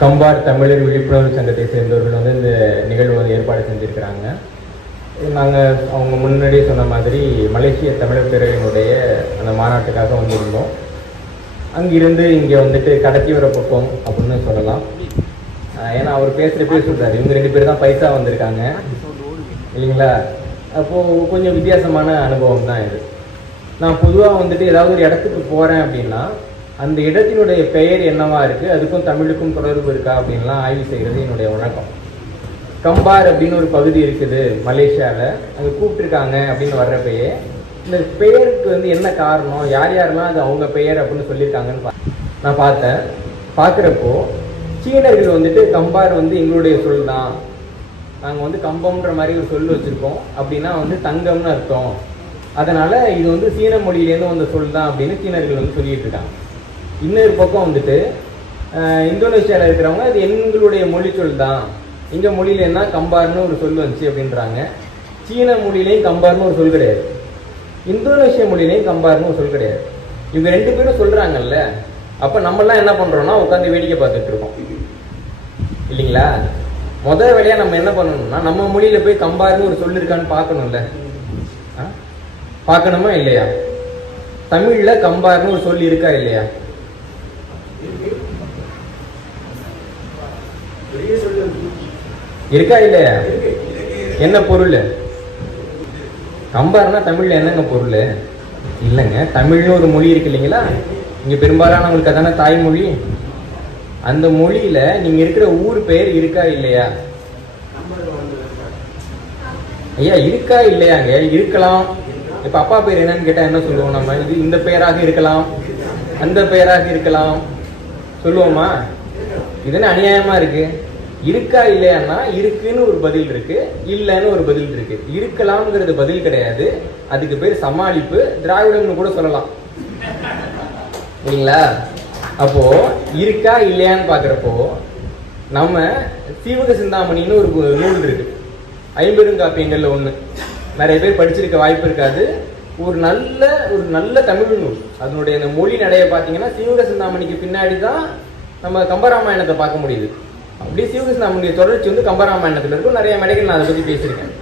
Compare தமிழர் விழிப்புணர்வு சங்கத்தை சேர்ந்தவர்கள் வந்து இந்த நிகழ்வு வந்து ஏற்பாடு செஞ்சுருக்கிறாங்க. நாங்கள் அவங்க முன்னாடியே சொன்ன மாதிரி மலேசிய தமிழர் பேரவையினுடைய அந்த மாநாட்டுக்காக வந்திருந்தோம். அங்கிருந்து இங்கே வந்துட்டு கடத்தி வர பக்கம் அப்படின்னு சொல்லலாம். ஏன்னா அவர் பேசுகிறப்பே சொல்கிறார், இவங்க 2 பேர் தான் பைசா வந்திருக்காங்க இல்லைங்களா. அப்போது கொஞ்சம் வித்தியாசமான அனுபவம் தான் இது. நான் பொதுவாக வந்துட்டு ஏதாவது ஒரு இடத்துக்கு போகிறேன் அப்படின்னா அந்த இடத்தினுடைய பெயர் என்னவா இருக்குது, அதுக்கும் தமிழுக்கும் தொடர்பு இருக்கா அப்படின்லாம் ஆய்வு செய்கிறது என்னுடைய வழக்கம். கம்பார் அப்படின்னு ஒரு பகுதி இருக்குது மலேசியாவில், அங்கே கூப்பிட்டுருக்காங்க அப்படின்னு வர்றப்பயே இந்த பெயருக்கு வந்து என்ன காரணம், யார் யாரெல்லாம் அது அவங்க பெயர் அப்படின்னு சொல்லியிருக்காங்கன்னு நான் பார்த்தேன். பார்க்குறப்போ சீனர்கள் வந்துட்டு கம்பார் வந்து எங்களுடைய சொல் தான், நாங்கள் வந்து கம்பம்ன்ற மாதிரி ஒரு சொல் வச்சுருக்கோம், அப்படின்னா வந்து தங்கம்னு அர்த்தம், அதனால் இது வந்து சீன மொழியிலேருந்து வந்த சொல் தான் அப்படின்னு சீனர்கள் வந்து சொல்லிட்டு இருக்காங்க. இன்னொரு பக்கம் வந்துட்டு இந்தோனேஷியாவில் இருக்கிறவங்க அது எங்களுடைய மொழி சொல் தான், எங்கள் மொழியிலேருந்தா கம்பார்னு ஒரு சொல் வந்துச்சு அப்படின்றாங்க. சீன மொழியிலையும் கம்பார்னு ஒரு சொல் கிடையாது, இந்தோனேஷிய மொழியிலையும் கம்பார்னு ஒரு சொல் கிடையாது. இவங்க 2 பேரும் சொல்கிறாங்கல்ல, அப்போ நம்மளாம் என்ன பண்ணுறோன்னா உட்காந்து வேடிக்கை பார்த்துட்டு இருக்கோம் இல்லைங்களா. முதல் வேலையாக நம்ம என்ன பண்ணணும்னா நம்ம மொழியில் போய் கம்பார்னு ஒரு சொல் இருக்கான்னு பார்க்கணும்ல. பார்க்கணுமா இல்லையா? தமிழில் கம்பார்னு ஒரு சொல் இருக்கா இல்லையா? இருக்கா இல்லையா? என்ன பொருள்? கம்பார்னா தமிழ்ல என்னங்க பொருள்? இல்லைங்க, தமிழ்னு ஒரு மொழி இருக்கு இல்லைங்களா, இங்க பெரும்பாலானவங்களுக்கு அதான தாய்மொழி. அந்த மொழியில நீங்க இருக்கிற ஊர் பெயர் இருக்கா இல்லையா? ஐயா இருக்கா இல்லையாங்க? இருக்கலாம். இப்ப அப்பா பேர் என்னன்னு கேட்டா என்ன சொல்லுவோம் நம்ம? இது இந்த பெயராக இருக்கலாம், அந்த பெயராக இருக்கலாம் சொல்லுவோமா? இதுன்னு அநியாயமா இருக்கு. இருக்கா இல்லையான்னா இருக்குன்னு ஒரு பதில் இருக்கு, இல்லைன்னு ஒரு பதில் இருக்கு. இருக்கலாம்ங்கிறது பதில் கிடையாது, அதுக்கு பேர் சமாளிப்பு, திராவிடம்னு கூட சொல்லலாம் இல்லைங்களா. அப்போ இருக்கா இல்லையான்னு பாக்குறப்போ நம்ம சீவக சிந்தாமணின்னு ஒரு நூல் இருக்கு, 50 காப்பியங்கள்ல ஒண்ணு. நிறைய பேர் படிச்சிருக்க வாய்ப்பு இருக்காது. ஒரு நல்ல தமிழ் நூல். அதனுடைய அந்த மொழி நடைய பார்த்தீங்கன்னா சீவக சிந்தாமணிக்கு பின்னாடி தான் நம்ம கம்பராமாயணத்தை பார்க்க முடியுது. அப்படியே சீவக சிந்தாமணிய தொடர்ச்சி வந்து கம்பராமாயணத்துல இருக்கும். நிறைய மேடைகள் நான் அதை பத்தி பேசியிருக்கேன்.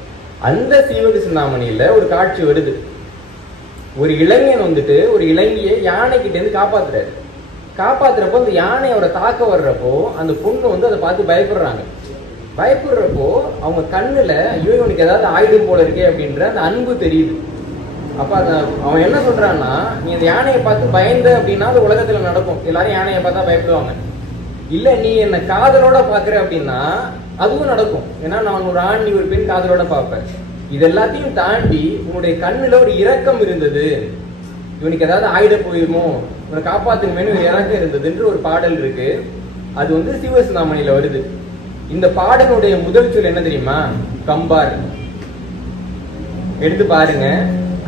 அந்த சீவக சிந்தாமணியில ஒரு காட்சி வருது. ஒரு இளைஞன் வந்துட்டு ஒரு இளைஞியை யானை கிட்ட இருந்து காப்பாத்துறாரு. காப்பாத்துறப்போ அந்த யானை அவரை தாக்க வர்றப்போ அந்த பொண்ணு வந்து அதை பார்த்து பயப்படுறாங்க. பயப்படுறப்போ அவங்க கண்ணுல இவனுக்கு ஏதாவது ஆயுதம் போல இருக்கே அப்படின்ற அந்த அன்பு தெரியுது. அப்ப அவன் என்ன சொல்றான்னா, நீ அந்த யானையை பார்த்து பயந்த அப்படின்னா அது உலகத்துல நடக்கும், எல்லாரும் யானையை பார்த்தா பயப்படுவாங்க. இல்ல நீ என்ன காதலோட பாக்குற அப்படின்னா அதுவும் நடக்கும், ஏன்னா நான் ஒரு ஆண், நீ ஒரு பெண் காதலோட பார்ப்பேன். இது எல்லாத்தையும் தாண்டி உன்னுடைய கண்ணுல ஒரு இரக்கம் இருந்தது, இவனுக்கு ஏதாவது ஆயுதம் போயிருமோ, இவனை காப்பாத்தணுமேனு ஒரு இறக்கம் இருந்ததுன்ற ஒரு பாடல் இருக்கு. அது வந்து சிவசிந்தாமணியில வருது. இந்த பாடலுடைய முதல் சொல் என்ன தெரியுமா? கம்பார். எடுத்து பாருங்க.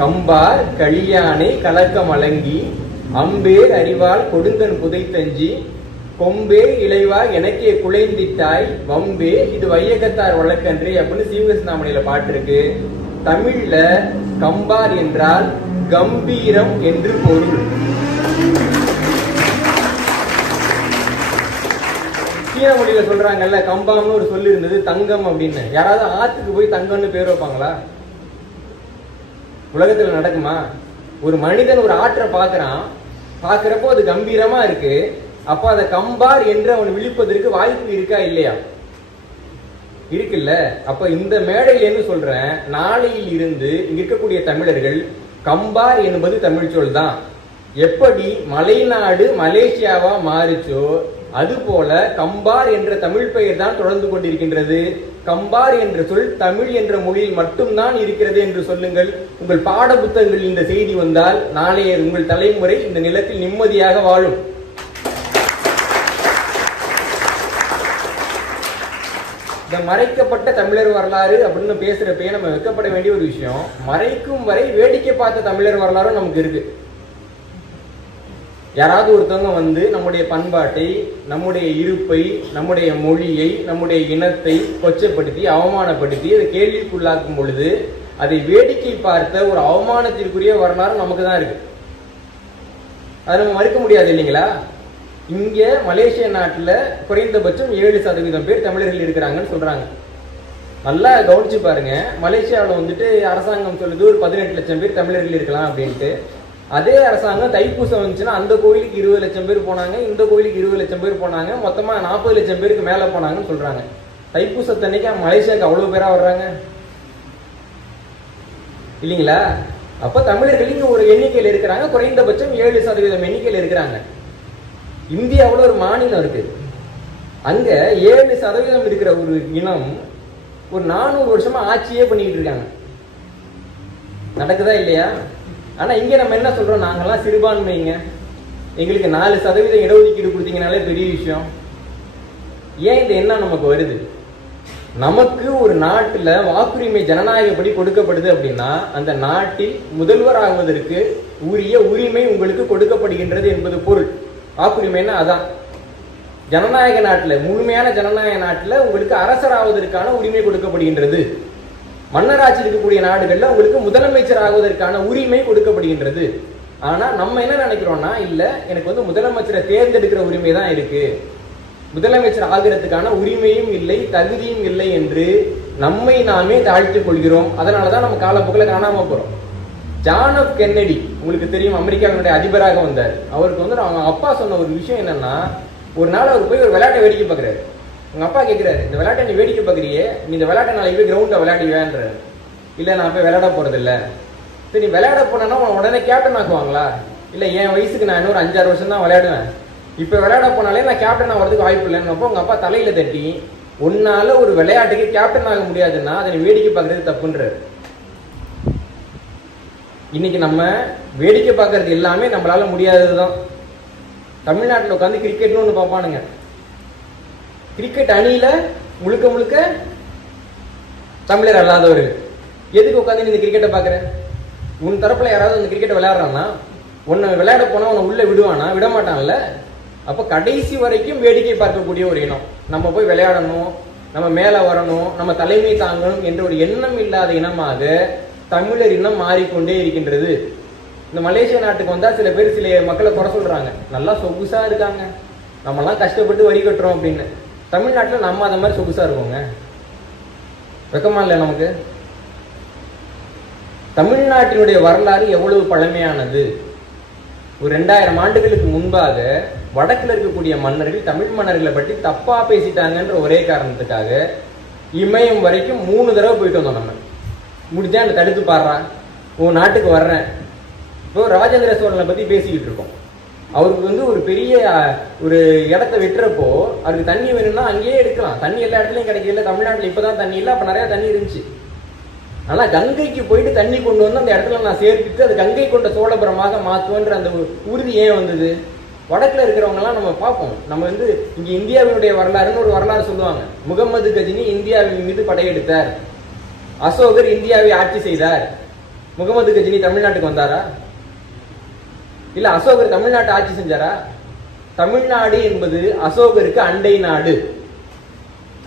கம்பார் கழியானை கலக்கம் அலங்கி அம்பேர் அறிவால் கொடுங்கன் புதைத்தஞ்சி கொம்பே இளைவா எனக்கே குலைந்திட்டாய் வம்பே இது வையகத்தார் வழக்கன்றே அப்படின்னு சீவகசிந்தாமணியில பாட்டு இருக்கு. தமிழ்ல கம்பார் என்றால் கம்பீரம் என்று பொருள். சீன மொழியில சொல்றாங்கல்ல, கம்பாம்னு ஒரு சொல்லு இருந்தது தங்கம் அப்படின்னு. யாராவது ஆத்துக்கு போய் தங்கம்னு பேர் வைப்பாங்களா? உலகத்துல நடக்குமா? ஒரு மனிதன் ஒரு ஆற்றை பாக்குறான், பாக்குறப்போ அது கம்பீரமா இருக்கு, அப்ப அதை கம்பார் என்று அவன் விழிப்பதற்கு வாய்ப்பு இருக்கா இல்லையா? இருக்குல்ல. அப்ப இந்த மேடையில சொல்றேன், நாளையில் இருந்து இங்க இருக்கக்கூடிய தமிழர்கள் கம்பார் என்பது தமிழ் சொல் தான். எப்படி மலைநாடு மலேசியாவா மாறிச்சோ அது போல கம்பார் என்ற தமிழ் பெயர் தான் தொடர்ந்து கொண்டிருக்கின்றது. கம்பார் என்ற சொல் தமிழ் என்ற மொழியில் மட்டும்தான் இருக்கிறது என்று சொல்லுங்கள். உங்கள் பாட புத்தகங்கள் இந்த செய்தி வந்தால் நாளைய உங்கள் தலைமுறை இந்த நிலத்தில் நிம்மதியாக வாழும். இந்த மறைக்கப்பட்ட தமிழர் வரலாறு அப்படின்னு பேசுறப்பே நம்ம வெட்கப்பட வேண்டிய ஒரு விஷயம், மறைக்கும் வரை வேடிக்கை பார்த்த தமிழர் வரலாறும் நமக்கு இருக்கு. யாராவது ஒருத்தவங்க வந்து நம்முடைய பண்பாட்டை, நம்முடைய இருப்பை, நம்முடைய மொழியை, நம்முடைய இனத்தை கொச்சப்படுத்தி அவமானப்படுத்தி அதை கேள்விக்குள்ளாக்கும் பொழுது அதை வேடிக்கை பார்த்த ஒரு அவமானத்திற்குரிய வரலாறு நமக்கு தான் இருக்கு. அதை நம்ம மறுக்க முடியாது இல்லைங்களா? இங்க மலேசிய நாட்டுல குறைந்தபட்சம் 7% பேர் தமிழர்கள் இருக்கிறாங்கன்னு சொல்றாங்க. நல்லா கவனிச்சு பாருங்க. மலேசியாவில் வந்துட்டு அரசாங்கம் சொல்லுது ஒரு 18 லட்சம் பேர் தமிழர்கள் இருக்கலாம் அப்படின்ட்டு. அதே அரசாங்கம் தைப்பூசம் வந்துச்சுன்னா அந்த கோயிலுக்கு 20 லட்சம் பேர் போனாங்க, இந்த கோயிலுக்கு 20 லட்சம் பேர் போனாங்க, மொத்தமா 40 லட்சம் பேருக்கு மேல போனாங்கன்னு சொல்றாங்க. தைப்பூசத்தன்னைக்கு மலேசியாவுக்கு அவ்வளவு பேரா வர்றாங்க இல்லைங்களா? அப்ப தமிழர்கள் இங்க ஒரு எண்ணிக்கையில் இருக்கிறாங்க, குறைந்தபட்சம் 7% எண்ணிக்கையில் இருக்கிறாங்க. இந்தியாவில் ஒரு மாநிலம் இருக்கு, அங்க 7% இருக்கிற ஒரு இனம் ஒரு 400 வருஷமா ஆட்சியே பண்ணிட்டு இருக்காங்க. நடக்குதா இல்லையா? ஆனா இங்க நம்ம என்ன சொல்றோம், நாங்கெல்லாம் சிறுபான்மைங்க, எங்களுக்கு 4% இடஒதுக்கீடு கொடுத்தீங்கனாலே பெரிய விஷயம். ஏன் இந்த எண்ணம் நமக்கு வருது? நமக்கு ஒரு நாட்டுல வாக்குரிமை ஜனநாயகப்படி கொடுக்கப்படுது அப்படின்னா அந்த நாட்டில் முதல்வர் ஆகுவதற்கு உரிய உரிமை உங்களுக்கு கொடுக்கப்படுகின்றது என்பது பொருள். வாக்குரிமைன்னா அதான். ஜனநாயக நாட்டுல, முழுமையான ஜனநாயக நாட்டுல உங்களுக்கு அரசர் ஆவதற்கான உரிமை கொடுக்கப்படுகின்றது. மன்னராட்சி இருக்கக்கூடிய நாடுகள்ல உங்களுக்கு முதலமைச்சர் ஆகுவதற்கான உரிமை கொடுக்கப்படுகின்றது. ஆனா நம்ம என்ன நினைக்கிறோம்னா, இல்ல எனக்கு வந்து முதலமைச்சரை தேர்ந்தெடுக்கிற உரிமை தான் இருக்கு, முதலமைச்சர் ஆகிறதுக்கான உரிமையும் இல்லை, தகுதியும் இல்லை என்று நம்மை நாமே தாழ்த்திக் கொள்கிறோம். அதனாலதான் நம்ம காலப்போக்கில் காணாம போறோம். ஜான் எஃப் கென்னடி உங்களுக்கு தெரியும், அமெரிக்காவினுடைய அதிபராக வந்தார். அவருக்கு வந்து அவங்க அப்பா சொன்ன ஒரு விஷயம் என்னன்னா, ஒரு நாள் அவர் போய் ஒரு விளையாட்டை வேடிக்கை பார்க்குறாரு. உங்க அப்பா கேட்கிறாரு, இந்த விளையாட்டை நீ வேடிக்கை பார்க்குறியே, நீ இந்த விளையாட்டை நாளைக்கு போய் கிரவுண்ட்ல விளையாடுவேன்ற. இல்ல நான் போய் விளையாட போறது இல்ல. சரி, நீ விளையாட போனா உடனே கேப்டன் ஆக்குவாங்களா? இல்ல என் வயசுக்கு நான் இன்னொரு 5-6 வருஷம் தான் விளையாடுவேன், இப்ப விளையாட போனாலே நான் கேப்டன் ஆகிறதுக்கு வாய்ப்பு இல்லைன்னு உங்க அப்பா தலையில தட்டி, உன்னால ஒரு விளையாட்டுக்கு கேப்டன் ஆக முடியாதுன்னா அதை வேடிக்கை பார்க்கறது தப்புன்றாரு. இன்னைக்கு நம்ம வேடிக்கை பார்க்கறது எல்லாமே நம்மளால முடியாததுதான். தமிழ்நாட்டில் உட்காந்து கிரிக்கெட்னு ஒன்று பார்ப்பானுங்க. கிரிக்கெட் அணியில முழுக்க முழுக்க தமிழர் அல்லாதவர்கள். எதுக்கு உட்காந்து நீ இந்த கிரிக்கெட்டை பார்க்குற? உன் தரப்புல யாராவது அந்த கிரிக்கெட்டை விளையாடுறான்னா, உன்னை விளையாட போனா உன்னை உள்ள விடுவானா? விட மாட்டான்ல. அப்ப கடைசி வரைக்கும் வேடிக்கை பார்க்கக்கூடிய ஒரு இனம். நம்ம போய் விளையாடணும், நம்ம மேல வரணும், நம்ம தலைமை தாங்கணும் என்ற ஒரு எண்ணம் இல்லாத இனமாக தமிழர் இனம் மாறிக்கொண்டே இருக்கின்றது. இந்த மலேசியா நாட்டுக்கு வந்தா சில பேர் சில மக்களை குறை சொல்றாங்க, நல்லா சொகுசா இருக்காங்க, நம்ம எல்லாம் கஷ்டப்பட்டு வரி கட்டுறோம் அப்படின்னு. தமிழ்நாட்டில் நம்ம அந்த மாதிரி சொகுசா இருக்கோங்க? வெக்கமா இல்லை நமக்கு? தமிழ்நாட்டினுடைய வரலாறு எவ்வளவு பழமையானது. ஒரு 2000 ஆண்டுகளுக்கு முன்பாக வடக்குல இருக்கக்கூடிய மன்னர்கள் தமிழ் மன்னர்களை பற்றி தப்பா பேசிட்டாங்கன்ற ஒரே காரணத்துக்காக இமயம் வரைக்கும் 3 தடவை போயிட்டு வந்தோம். நம்ம முடிஞ்சா என்ன தடுத்து பாடுறா, உன் நாட்டுக்கு வர்றேன். இப்போ ராஜேந்திர சோழனை பத்தி பேசிக்கிட்டு இருக்கோம். அவருக்கு வந்து ஒரு பெரிய ஒரு இடத்த வெட்டுறப்போ அவருக்கு தண்ணி வேணும்னா அங்கேயே எடுக்கலாம். தண்ணி எல்லா இடத்துலயும் கிடைக்கல. தமிழ்நாட்டில் இப்பதான் தண்ணி இல்லை, அப்ப நிறைய தண்ணி இருந்துச்சு. ஆனா கங்கைக்கு போயிட்டு தண்ணி கொண்டு வந்து அந்த இடத்துல நான் சேர்த்துட்டு அது கங்கை கொண்ட சோழபுரமாக மாற்றுவேன்ற அந்த உறுதி ஏன் வந்தது? வடக்குல இருக்கிறவங்க எல்லாம் நம்ம பார்ப்போம். நம்ம வந்து இங்க இந்தியாவினுடைய வரலாறுன்னு ஒரு வரலாறு சொல்லுவாங்க. முகமது கஜினி இந்தியாவின் மீது படையெடுத்தார், அசோகர் இந்தியாவை ஆட்சி செய்தார். முகமது கஜினி தமிழ்நாட்டுக்கு வந்தாரா? இல்ல அசோகர் தமிழ்நாட்டை ஆட்சி செஞ்சாரா? தமிழ்நாடு என்பது அசோகருக்கு அண்டை நாடு.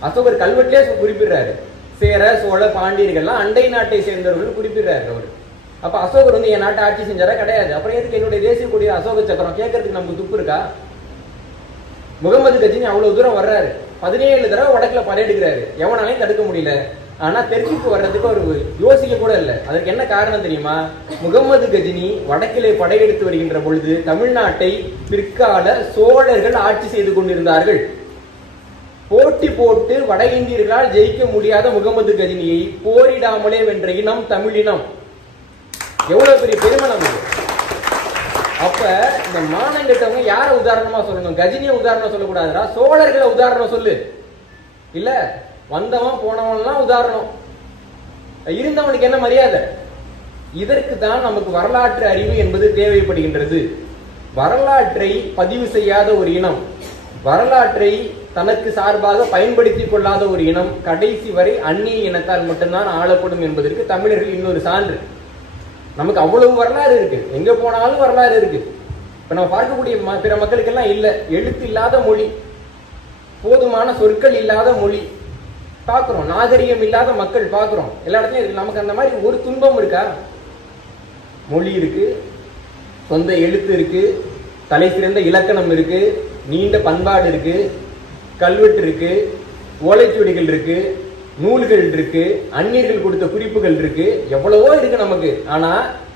அசோகர் கல்வெட்டிலே குறிப்பிடுறாரு, சேர சோழ பாண்டியர்கள்லாம் அண்டை நாட்டை சேர்ந்தவர்கள் குறிப்பிடுறாரு அவரு. அப்ப அசோகர் வந்து என் நாட்டை ஆட்சி செஞ்சாரா? கிடையாது. அப்புறம் எதுக்கு என்னுடைய தேசிய கொடிய அசோக சக்கரம் கேட்கறதுக்கு நமக்கு துப்பு இருக்கா? முகமது கஜினி அவ்வளவு தூரம் வர்றாரு, 17 தடவை வடக்குல படையெடுக்கிறாரு, எவனாலையும் தடுக்க முடியல. ஆனா தெற்குக்கு வர்றதுக்கு ஒரு யோசிக்க கூட இல்லை. அதற்கு என்ன காரணம் தெரியுமா? முகமது கஜினி வடக்கிலே படையெடுத்து வருகின்ற பொழுது தமிழ்நாட்டை பிற்கால சோழர்கள் ஆட்சி செய்து கொண்டிருந்தார்கள். போட்டி போட்டு வட இந்தியர்களால் ஜெயிக்க முடியாத முகமது கஜினியை போரிடாமலே வென்ற இனம் தமிழினம். எவ்வளவு பெரிய பெருமை நமக்கு. அப்ப இந்த மானம் கெட்டவங்க யார உதாரணமா சொல்லணும்? கஜினியை உதாரணம் சொல்லக்கூடாதுடா, சோழர்களை உதாரணம் சொல்லு. இல்ல வந்தவன் போனவன்லாம் உதாரணம், இருந்தவனுக்கு என்ன மரியாதை? இதற்கு தான் நமக்கு வரலாற்று அறிவு என்பது தேவைப்படுகின்றது. வரலாற்றை பதிவு செய்யாத ஒரு இனம், வரலாற்றை தனக்கு சார்பாக பயன்படுத்திக் கொள்ளாத ஒரு இனம் கடைசி வரை அந்நிய இனத்தால் மட்டும்தான் ஆளப்படும் என்பதற்கு தமிழர்கள் இன்னொரு சான்று. நமக்கு அவ்வளவு வரலாறு இருக்கு, எங்க போனாலும் வரலாறு இருக்கு. இப்ப நம்ம பார்க்கக்கூடிய பிற மக்களுக்கெல்லாம் இல்ல, எழுத்து இல்லாத மொழி, போதுமான சொற்கள் இல்லாத மொழி பார்க்கிறோம், நாகரிகம் இல்லாத மக்கள் பார்க்கிறோம், எல்லா இடத்துலயும் இருக்கு. நமக்கு அந்த மாதிரி ஒரு துன்பம் இருக்கா? மொழி இருக்கு, சொந்த எழுத்து இருக்கு, தலை சிறந்த இலக்கணம் இருக்கு, நீண்ட பண்பாடு இருக்கு, கல்வெட்டு இருக்கு, ஓலைச்சுவடிகள் இருக்கு, நூல்கள் இருக்கு, அந்நியர்கள் கொடுத்த குறிப்புகள் இருக்கு, எவ்வளவோ இருக்கு நமக்கு. ஆனா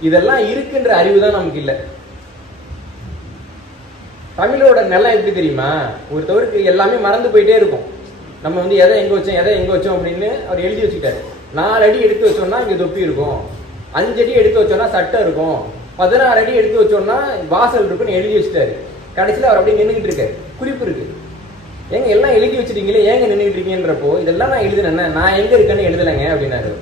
இதெல்லாம் இருக்குன்ற அறிவு தான் நமக்கு இல்லை. தமிழோட நிலம் எப்படி தெரியுமா? ஒருத்தவருக்கு எல்லாமே மறந்து போயிட்டே இருக்கும். நம்ம வந்து எதை எங்க வச்சோம் அப்படின்னு அவர் எழுதி வச்சுட்டாரு. 4 அடி எடுத்து வச்சோம்னா இங்க தொப்பி இருக்கும், 5 அடி எடுத்து வச்சோம்னா சட்டை இருக்கும், 16 அடி எடுத்து வச்சோம்னா வாசல் இருக்குன்னு எழுதி வச்சுட்டாரு. கடைசியில் அவர் அப்படியே நின்றுகிட்டு இருக்காரு. குறிப்பு இருக்கு. ஏங்க எல்லாம் எழுதி வச்சுட்டீங்களே, ஏங்க நின்றுகிட்டு இருக்கீங்கன்றப்போ, இதெல்லாம் நான் எழுதுனேன், நான் எங்க இருக்கேன்னு எழுதலைங்க அப்படின்னாரு.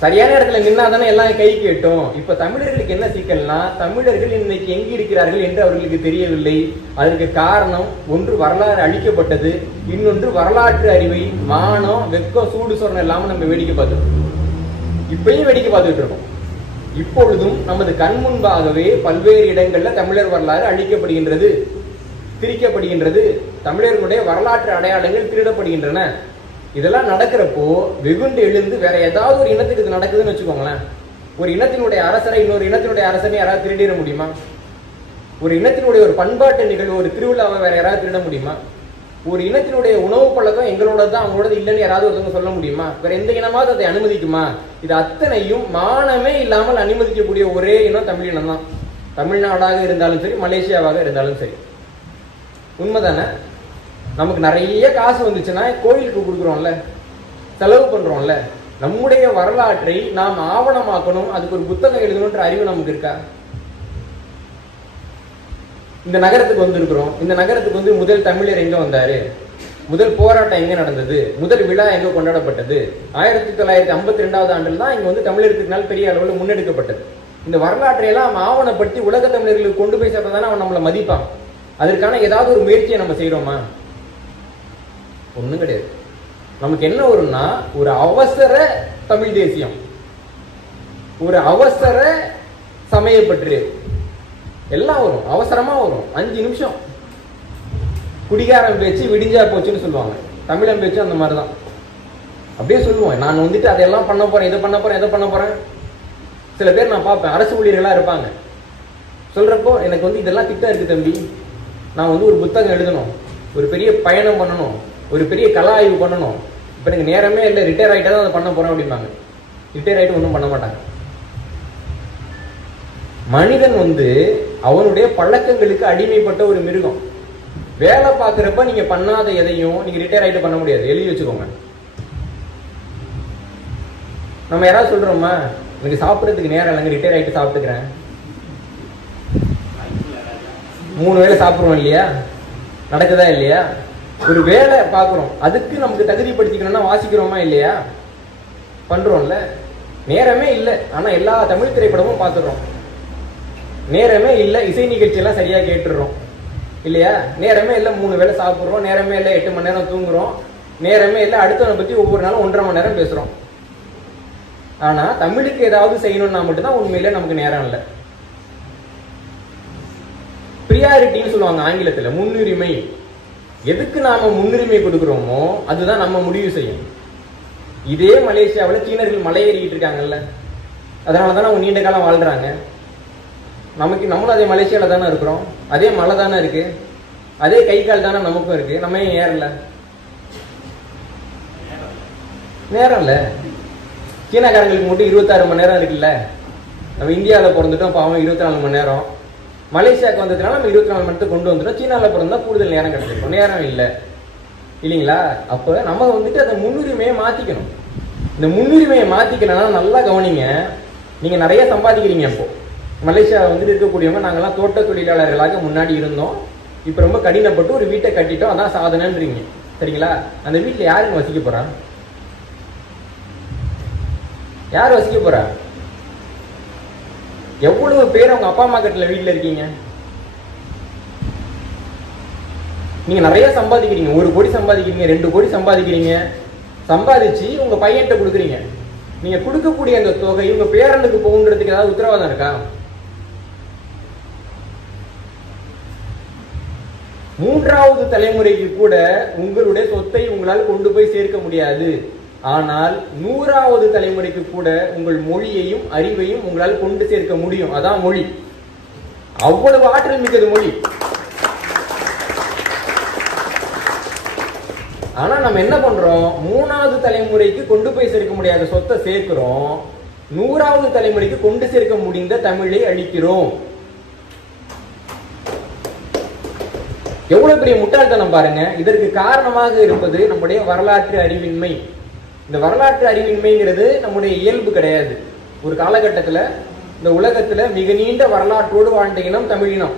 சரியான இடத்துல நின்னா தானே எல்லாம் கை கேட்டோம். இப்ப தமிழர்களுக்கு என்ன சிக்கல்னா, தமிழர்கள் இன்னைக்கு எங்க இருக்கிறார்கள் என்று அவர்களுக்கு தெரியவில்லை. அதற்கு காரணம், ஒன்று வரலாறு அழிக்கப்பட்டது, இன்னொன்று வரலாற்று அறிவை மானம் வெக்கம் சூடு சொரணம் இல்லாம நம்ம வேடிக்கை பார்த்துட்டு, இப்பயும் வேடிக்கை பார்த்துட்டு இருக்கோம். இப்பொழுதும் நமது கண் முன்பாகவே பல்வேறு இடங்கள்ல தமிழர் வரலாறு அழிக்கப்படுகின்றது, திரிக்கப்படுகின்றது, தமிழர்களுடைய வரலாற்று அடையாளங்கள் திருடப்படுகின்றன. இதெல்லாம் நடக்கிறப்போ வெகுண்டு எழுந்து வேற ஏதாவது ஒரு இனத்துக்கு இது நடக்குதுன்னு வச்சுக்கோங்களேன். ஒரு இனத்தினுடைய அரசரை இன்னொரு இனத்தினுடைய அரசனை யாராவது திருடிட முடியுமா? ஒரு இனத்தினுடைய ஒரு பண்பாட்டு நிகழ்வு, ஒரு திருவிழாவை வேற யாராவது திருட முடியுமா? ஒரு இனத்தினுடைய உணவு பழக்கம் எங்களோட தான் அவங்களோட இல்லைன்னு யாராவது ஒருத்தவங்க சொல்ல முடியுமா? வேற எந்த இனமாவது அதை அனுமதிக்குமா? இது அத்தனையும் மானமே இல்லாமல் அனுமதிக்கக்கூடிய ஒரே இனம் தமிழ் இனம் தான். தமிழ்நாடாக இருந்தாலும் சரி, மலேசியாவாக இருந்தாலும் சரி. உண்மைதானே? நமக்கு நிறைய காசு வந்துச்சுன்னா கோயிலுக்கு கொடுக்குறோம்ல, செலவு பண்றோம்ல. நம்முடைய வரலாற்றை நாம் ஆவணமாக்கணும், அதுக்கு ஒரு புத்தகம் எழுதணும்ன்ற அறிவு நமக்கு இருக்கா? இந்த நகரத்துக்கு வந்திருக்கிறோம், இந்த நகரத்துக்கு வந்து முதல் தமிழர் எங்க வந்தாரு, முதல் போராட்டம் எங்க நடந்தது, முதல் விழா எங்க கொண்டாடப்பட்டது, 1952ஆவது ஆண்டில் தான் இங்க வந்து தமிழருக்கு நாள் பெரிய அளவில் முன்னெடுக்கப்பட்டது. இந்த வரலாற்றை எல்லாம் ஆவணப்படுத்தி உலக தமிழர்களுக்கு கொண்டு போய் சேர்த்தாதானே அவன் நம்மளை மதிப்பான். அதற்கான ஏதாவது ஒரு முயற்சியை நம்ம செய்யறோமா? ஒண்ணும் கிடையாது. நமக்கு என்ன வரும்னா, ஒரு அவசர தமிழ் தேசியம், ஒரு அவசர சமயப்பற்று, எல்லாம் வரும், அவசரமா வரும். 5 நிமிஷம். குடிகாரன் பேச்சு விடிஞ்சா போச்சுன்னு சொல்லுவாங்க. தமிழன் பேச்சு அந்த மாதிரிதான். அப்படியே சொல்லுவோம், நான் வந்துட்டு அதையெல்லாம் பண்ண போறேன், இதை பண்ண போறேன், எதை பண்ண போறேன். சில பேர் நான் பார்ப்பேன், அரசு ஊழியர்களா இருப்பாங்க. சொல்றப்போ எனக்கு வந்து இதெல்லாம் திட்டம் இருக்கு தம்பி, நான் வந்து ஒரு புத்தகம் எழுதணும், ஒரு பெரிய பயணம் பண்ணணும், ஒரு பெரிய கலா ஆய்வு பண்ணணும், இப்போ எனக்கு நேரமே இல்லை, ரிட்டையர் ஆகிட்டா தான் அதை பண்ண போறேன் அப்படிம்பாங்க. ரிட்டையர் ஆகிட்டு ஒன்றும் பண்ண மாட்டாங்க. மனிதன் வந்து அவனுடைய பழக்கங்களுக்கு அடிமைப்பட்ட ஒரு மிருகம். வேலை பார்க்குறப்ப நீங்க பண்ணாத எதையும் நீங்க ரிட்டையர் ஆகிட்டு பண்ண முடியாது, எழுதி வச்சுக்கோங்க. நம்ம யாராவது சொல்றோமா, எனக்கு சாப்பிட்றதுக்கு நேரம் இல்லைங்க, ரிட்டையர் ஆகிட்டு சாப்பிட்டுக்கிறேன். 3 வேளை சாப்பிட்றோம் இல்லையா? நடக்குதா இல்லையா? ஒரு வேலை பார்க்குறோம், அதுக்கு நமக்கு தகுதிப்படுத்திக்கணும்னா வாசிக்கிறோமா இல்லையா? பண்றோம்ல. நேரமே இல்லை, ஆனா எல்லா தமிழ் திரைப்படமும் பார்த்துடுறோம். நேரமே இல்லை, இசை நிகழ்ச்சி எல்லாம் சரியா கேட்டுடுறோம் இல்லையா? நேரமே இல்லை, 3 வேளை சாப்பிட்றோம். நேரமே இல்லை, 8 மணி நேரம் தூங்குறோம். நேரமே இல்லை, அடுத்தவனை பத்தி ஒவ்வொரு நாளும் 1.5 மணி நேரம் பேசுறோம். ஆனா தமிழுக்கு ஏதாவது செய்யணும்னா மட்டும்தான் உண்மையிலே நமக்கு நேரம் இல்லை. பிரியாரிட்டின்னு சொல்லுவாங்க ஆங்கிலத்துல, முன்னுரிமை. எதுக்கு நாம முன்னுரிமை கொடுக்கிறோமோ அதுதான் நம்ம முடிவு செய்யும். இதே மலேசியாவில் சீனர்கள் மலை ஏறிக்கிட்டு இருக்காங்கல்ல, அதனாலதான் அவங்க நீண்ட காலம் வாழ்றாங்க. நம்மளும் அதே மலேசியால தானே இருக்கிறோம், அதே மலை தானே இருக்கு, அதே கை கால் தானே நமக்கும் இருக்கு. நம்ம ஏன் ஏறல? நேரம் இல்ல. சீனாக்காரங்களுக்கு மட்டும் 26 மணி நேரம் இருக்குல்ல. நம்ம இந்தியாவில் பிறந்துட்டோம் பாவம் 24 மணி நேரம். மலேசியாவுக்கு வந்ததுனால நம்ம 24 மணி நேரத்தை கொண்டு வந்துட்டோம். சீனாவில் பிறந்தா கூடுதல் நேரம் கிடைச்சிருக்கும், நேரம் இல்லை இல்லைங்களா? அப்போ நம்ம வந்துட்டு அந்த முன்னுரிமையை மாத்திக்கணும். இந்த முன்னுரிமையை மாத்திக்கணும்னா நல்லா கவனிங்க. நீங்க நிறைய சம்பாதிக்கிறீங்க. இப்போ மலேசியாவில் வந்துட்டு இருக்கக்கூடியவங்க, நாங்கெல்லாம் தோட்ட தொழிலாளர்களாக முன்னாடி இருந்தோம், இப்போ ரொம்ப கடினப்பட்டு ஒரு வீட்டை கட்டிட்டோம், அதான் சாதனைன்றீங்க. சரிங்களா? அந்த வீட்டில் யாருன்னு வசிக்க போறா? யார் வசிக்க போறா? எவ்வளவு பேர் அவங்க அப்பா அம்மா கட்டல வீட்டுல இருக்கீங்க? நீங்க நிறைய சம்பாதிக்கிறீங்க, 1 கோடி சம்பாதிக்கிறீங்க, 2 கோடி சம்பாதிக்கிறீங்க. சம்பாதிச்சு உங்க பையன்கிட்ட கொடுக்குறீங்க. நீங்க கொடுக்கக்கூடிய அந்த தொகை உங்க பேரனுக்கு போகுன்றதுக்கு ஏதாவது உத்தரவாதம் இருக்கா? 3வது தலைமுறைக்கு கூட உங்களுடைய சொத்தை உங்களால் கொண்டு போய் சேர்க்க முடியாது. ஆனால் 100வது தலைமுறைக்கு கூட உங்கள் மொழியையும் அறிவையும் உங்களால் கொண்டு சேர்க்க முடியும். அதான் மொழி. அவ்வளவு ஆற்றல் மிக்கது மொழி. ஆனா நம்ம என்ன பண்றோம், 3வது தலைமுறைக்கு கொண்டு போய் சேர்க்க முடியாத சொத்தை சேர்க்கிறோம், 100வது தலைமுறைக்கு கொண்டு சேர்க்க முடிந்த தமிழை அழிக்கிறோம். எவ்வளவு பெரிய முட்டாள்தனம் பாருங்க. இதற்கு காரணமாக இருப்பது நம்முடைய வரலாற்று அறிவின்மை. இந்த வரலாற்று அறிவின்மைங்கிறது நம்முடைய இயல்பு கிடையாது. ஒரு காலகட்டத்தில் இந்த உலகத்துல மிக நீண்ட வரலாற்றோடு வாழ்ந்த இனம் தமிழினம்.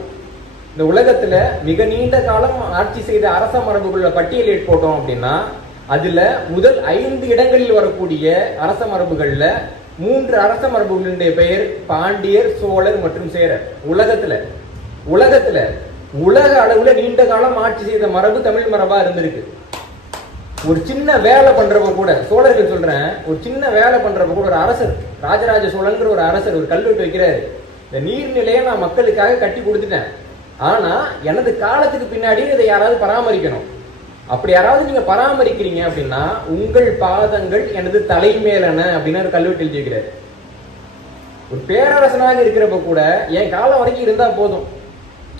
இந்த உலகத்துல மிக நீண்ட காலம் ஆட்சி செய்த அரச மரபுகள பட்டியலில் போட்டோம் அப்படின்னா அதுல முதல் 5 இடங்களில் வரக்கூடிய அரச மரபுகள்ல 3 அரச மரபுகளுடைய பெயர் பாண்டியர், சோழர் மற்றும் சேரர். உலகத்துல உலக அளவுல நீண்ட காலம் ஆட்சி செய்த மரபு தமிழ் மரபா இருந்திருக்கு. ஒரு சின்ன வேலை பண்றப்ப கூட, சோழர்கள் சொல்றேன், ஒரு சின்ன வேலை பண்றப்ப கூட ஒரு அரசர், ராஜராஜ சோழன்ற ஒரு அரசர் ஒரு கல்வெட்டு வைக்கிறாரு, இந்த நீர்நிலையை நான் மக்களுக்காக கட்டி கொடுத்துட்டேன், ஆனா எனது காலத்துக்கு பின்னாடி இதை யாராவது பராமரிக்கணும். அப்படி யாராவது நீங்க பராமரிக்கிறீங்க அப்படின்னா உங்கள் பாதங்கள் எனது தலைமேலன அப்படின்னு ஒரு கல்வெட்டு எழுதி வைக்கிறாரு. ஒரு பேரரசனாக இருக்கிறப்ப கூட என் காலம் வரைக்கும் இருந்தா போதும்,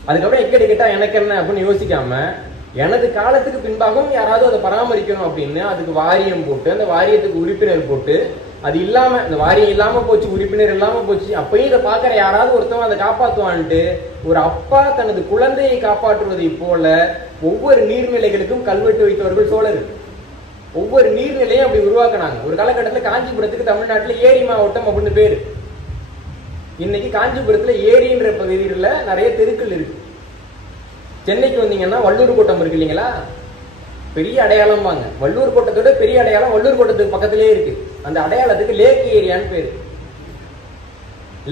அதுக்கப்புறம் எக்கடி கேட்டா எனக்கு என்ன அப்படின்னு யோசிக்காம எனது காலத்துக்கு பின்பாகவும் யாராவது அதை பராமரிக்கணும் அப்படின்னு அதுக்கு வாரியம் போட்டு அந்த வாரியத்துக்கு உறுப்பினர் போட்டு அது இல்லாம இந்த வாரியம் இல்லாம போச்சு, உறுப்பினர் இல்லாம போச்சு, அப்பயும் இதை பாக்குற யாராவது ஒருத்தவங்க அதை காப்பாற்றுவான்ட்டு ஒரு அப்பா தனது குழந்தையை காப்பாற்றுவதை போல ஒவ்வொரு நீர்நிலைகளுக்கும் கல்வெட்டு வைத்தவர்கள் சோழர்கள். ஒவ்வொரு நீர்நிலையும் அப்படி உருவாக்குனாங்க. ஒரு காலகட்டத்தில் காஞ்சிபுரத்துக்கு தமிழ்நாட்டில் ஏரி மாவட்டம் அப்படின்னு பேரு. இன்னைக்கு காஞ்சிபுரத்துல ஏரின்ற பகுதியில் நிறைய தெருக்கள் இருக்கு. சென்னைக்கு வந்தீங்கன்னா வள்ளூர் கோட்டம் இருக்கு இல்லைங்களா, பெரிய அடையாளம் வாங்க. வள்ளூர் கோட்டத்தோட பெரிய அடையாளம் வள்ளூர் கோட்டத்துக்கு பக்கத்திலே இருக்கு. அந்த அடையாளத்துக்கு லேக் ஏரியான்னு பேரு.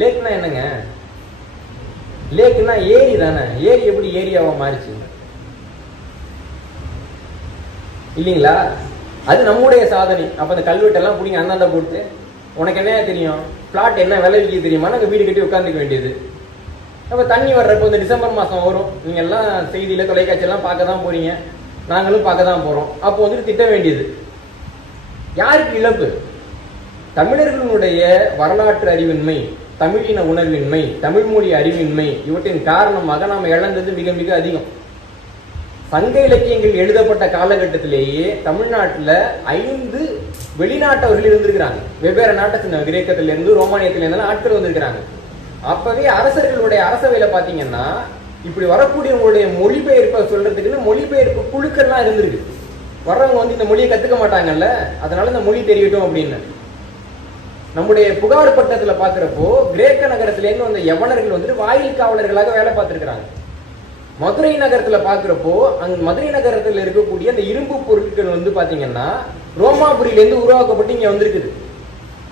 லேக்னா என்னங்க, லேக்னா ஏரி தானே. ஏரி எப்படி ஏரியாவா மாறிச்சு இல்லைங்களா? அது நம்முடைய சாதனை. அப்ப அந்த கல்வெட்டெல்லாம் பிடிங்க அந்தாண்ட போட்டு உனக்கு என்ன தெரியும், பிளாட் என்ன விலை விற்க தெரியுமா, நாங்கள் வீடு கட்டி உட்காந்துக்க வேண்டியது. அப்போ தண்ணி வர்றப்போ இந்த டிசம்பர் மாதம் வரும், நீங்கள் எல்லாம் செய்தியில் தொலைக்காட்சியெல்லாம் பார்க்க தான் போறீங்க, நாங்களும் பார்க்க தான் போகிறோம். அப்போ வந்துட்டு திட்ட வேண்டியது. யாருக்கு இழப்பு? தமிழர்களுடைய வரலாற்று அறிவின்மை, தமிழின உணர்வின்மை, தமிழ் மொழி அறிவின்மை, இவற்றின் காரணமாக நாம் இழந்தது மிக மிக அதிகம். சங்க இலக்கியங்கள் எழுதப்பட்ட காலகட்டத்திலேயே தமிழ்நாட்டில் 5 வெளிநாட்டவர்கள் இருந்திருக்கிறாங்க. வெவ்வேறு நாட்டை சேர்ந்த கிரேக்கத்திலிருந்து ரோமானியத்திலிருந்து ஆட்கள் வந்திருக்கிறாங்க. அப்பவே அரசர்களுடைய அரசவையில பாத்தீங்கன்னா இப்படி வரக்கூடியவங்களுடைய மொழிபெயர்ப்பை சொல்றதுக்குன்னு மொழிபெயர்ப்பு குழுக்கள்லாம் இருந்திருக்கு. வர்றவங்க வந்து இந்த மொழியை கத்துக்க மாட்டாங்கல்ல, அதனால இந்த மொழி தெரியட்டும் அப்படின்னு. நம்முடைய புகார் பட்டத்துல பாக்குறப்போ கிரேக்க நகரத்திலேருந்து வந்த யவனர்கள் வந்துட்டு வாயில் காவலர்களாக வேலை பார்த்திருக்கிறாங்க. மதுரை நகரத்துல பாக்குறப்போ அங்க மதுரை நகரத்துல இருக்கக்கூடிய அந்த இரும்பு பொருட்கள் வந்து பாத்தீங்கன்னா ரோமாபுரியிலேருந்து உருவாக்கப்பட்டு இங்க வந்திருக்குது.